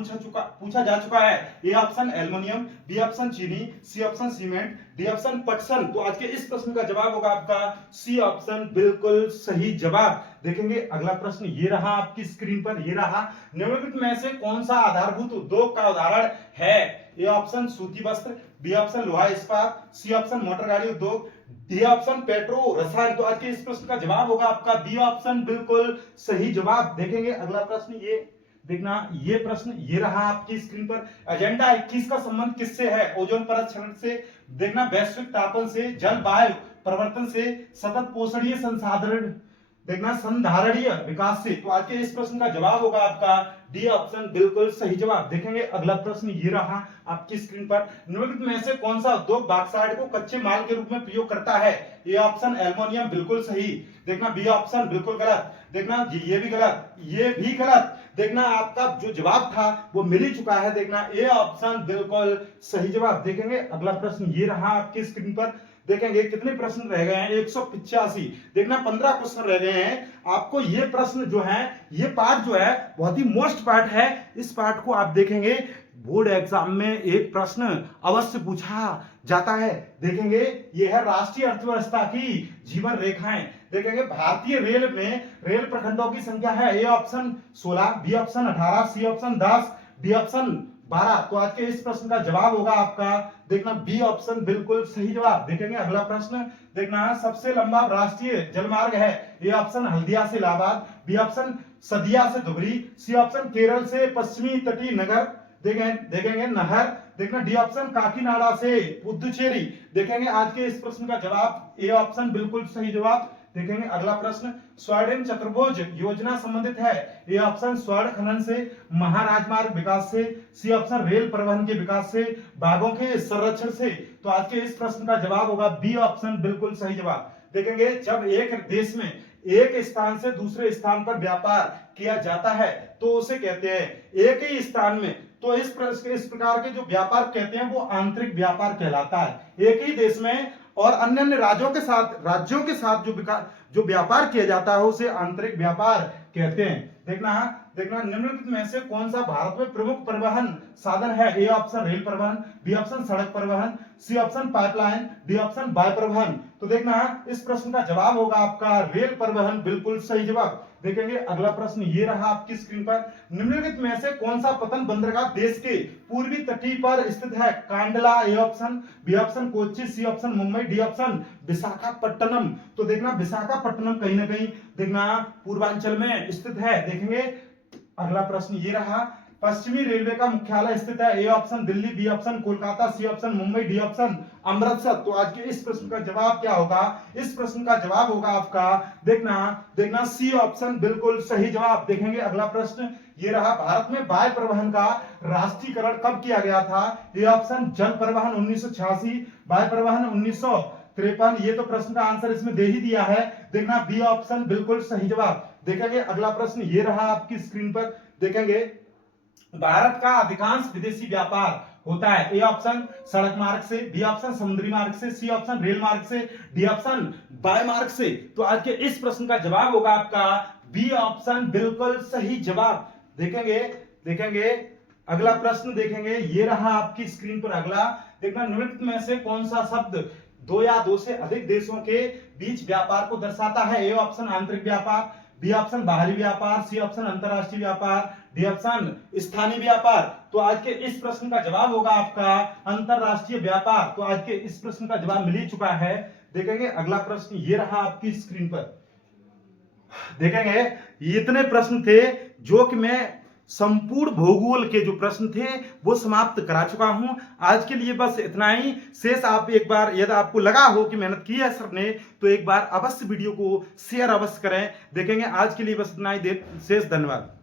पूछा जा चुका है। A option aluminium, B option चीनी, C option cement, D option पटसन। तो आज के इस प्रश्न का जवाब होगा आपका सी ऑप्शन, बिल्कुल सही जवाब। देखेंगे अगला प्रश्न ये रहा आपकी स्क्रीन पर, ये रहा। निम्नलिखित में से कौन सा आधारभूत उद्योग का उदाहरण है? ए ऑप्शन सूती वस्त्र, बी ऑप्शन लोहा इस्पात, सी ऑप्शन मोटर गाड़ी उद्योग, डी ऑप्शन पेट्रो रसायन। तो आज के इस प्रश्न का जवाब होगा आपका बी ऑप्शन, बिल्कुल सही जवाब। देखेंगे अगला प्रश्न ये देखना, ये प्रश्न ये रहा आपकी स्क्रीन पर। एजेंडा 21 का संबंध किससे है? ओजोन परत क्षरण से, देखना वैश्विक तापन से, जलवायु परिवर्तन से, सतत पोषणीय संसाधन देखना संधारणीय विकास से। तो आज के इस प्रश्न का जवाब होगा आपका डी ऑप्शन, बिल्कुल सही जवाब। देखेंगे अगला प्रश्न ये रहा आपकी स्क्रीन पर। निम्नलिखित में से कौन सा उद्योग बॉक्साइट को कच्चे माल के रूप में प्रयोग करता है? ए ऑप्शन एल्युमिनियम, बिल्कुल सही। देखना बी ऑप्शन बिल्कुल गलत। देखना ये भी गलत, ये भी गलत। देखना आपका जो जवाब था वो मिल ही चुका है। देखना ए ऑप्शन बिल्कुल सही जवाब। देखेंगे अगला प्रश्न ये रहा आपकी स्क्रीन पर। देखेंगे कितने प्रश्न रह गए हैं, 185। देखना 15 क्वेश्चन रह गए हैं। आपको ये प्रश्न जो है, ये पार्ट जो है बहुत ही मोस्ट पार्ट है। इस पार्ट को आप देखेंगे बोर्ड एग्जाम में एक प्रश्न अवश्य पूछा जाता है। देखेंगे ये है राष्ट्रीय अर्थव्यवस्था की जीवन रेखाएं। देखेंगे भारतीय रेल में रेल प्रखंडों की संख्या है। A option 16, B option 18, C option 10, D option 12। तो आज के इस प्रश्न का जवाब होगा आपका देखना बी ऑप्शन बिल्कुल सही जवाब। देखेंगे अगला प्रश्न। देखना सबसे लंबा राष्ट्रीय जलमार्ग है। ए ऑप्शन हल्दिया से इलाहाबाद, बी ऑप्शन सदिया से धुबरी, सी ऑप्शन केरल से पश्चिमी तटीय नगर देखेंगे नहर। देखना डी ऑप्शन काकीनाडा से पुदुचेरी। देखेंगे आज के इस प्रश्न का जवाब ए ऑप्शन बिल्कुल सही जवाब। देखेंगे अगला प्रश्न। स्वर्णिम चतुर्भुज योजना संबंधित है। ए ऑप्शन स्वर्ण खनन से, महाराजमार्ग विकास से, सी ऑप्शन रेल परिवहन के विकास से, बाघों के संरक्षण से। तो आज के इस प्रश्न का जवाब होगा बी ऑप्शन बिल्कुल सही जवाब। देखेंगे जब एक देश में एक स्थान से दूसरे स्थान पर व्यापार किया जाता है तो उसे कहते हैं एक ही स्थान में। तो इस प्रकार के जो व्यापार कहते हैं वो आंतरिक व्यापार कहलाता है। एक ही देश में और अन्य अन्य राज्यों के साथ जो व्यापार किया जाता है उसे आंतरिक व्यापार कहते हैं। देखना निम्नलिखित में से कौन सा भारत में प्रमुख परिवहन साधन है। ए ऑप्शन रेल परिवहन, बी ऑप्शन सड़क परिवहन, C option pipeline, D option वायु परिवहन। तो देखना इस प्रश्न का जवाब होगा आपका रेल परिवहन बिल्कुल सही जवाब। देखेंगे अगला प्रश्न ये रहा आपकी स्क्रीन पर। निम्नलिखित में से कौन सा पतन बंदरगाह देश के पूर्वी तटीय पर स्थित है। Kandla A option, B option Kochi, C option Mumbai, D option Visakhapatnam. तो देखना विशाखापट्टनम कहीं ना कहीं देखना पूर्वांचल में स्थित है। देखेंगे अगला प्रश्न ये रहा। पश्चिमी रेलवे का मुख्यालय स्थित है। A option Delhi, B option Kolkata, C option Mumbai, D option Amritsar. तो आज के इस प्रश्न का जवाब क्या होगा। इस प्रश्न का जवाब होगा आपका देखना सी ऑप्शन बिल्कुल सही जवाब। देखेंगे अगला प्रश्न ये रहा। भारत में वायु परिवहन का राष्ट्रीयकरण कब किया गया था। ए ऑप्शन जल परिवहन 1986, वायु परिवहन 1953। ये तो प्रश्न का आंसर इसमें दे ही दिया है। देखना बी ऑप्शन बिल्कुल सही जवाब। देखेंगे अगला प्रश्न ये रहा आपकी स्क्रीन पर। देखेंगे भारत का अधिकांश विदेशी व्यापार होता है। ए ऑप्शन सड़क मार्ग से, बी ऑप्शन समुद्री मार्ग से, सी ऑप्शन रेल मार्ग से, डी ऑप्शन वायु मार्ग से। तो आज के इस प्रश्न का जवाब होगा आपका बी ऑप्शन बिल्कुल सही जवाब। देखेंगे अगला प्रश्न। देखेंगे ये रहा आपकी स्क्रीन पर अगला। देखना निम्नलिखित में से कौन सा शब्द दो या दो से अधिक देशों के बीच व्यापार को दर्शाता है। ए ऑप्शन आंतरिक व्यापार, बी ऑप्शन बाहरी व्यापार, सी ऑप्शन अंतरराष्ट्रीय व्यापार, डी ऑप्शन स्थानीय व्यापार। तो आज के इस प्रश्न का जवाब होगा आपका अंतरराष्ट्रीय व्यापार। तो आज के इस प्रश्न का जवाब मिल ही चुका है। देखेंगे अगला प्रश्न ये रहा आपकी स्क्रीन पर। देखेंगे इतने प्रश्न थे जो कि मैं संपूर्ण भूगोल के जो प्रश्न थे वो समाप्त करा चुका हूं। आज के लिए बस इतना ही। शेष आप एक बार यदि आपको लगा हो कि मेहनत की है सर ने तो एक बार अवश्य वीडियो को शेयर अवश्य करें। देखेंगे आज के लिए बस इतना ही। शेष धन्यवाद।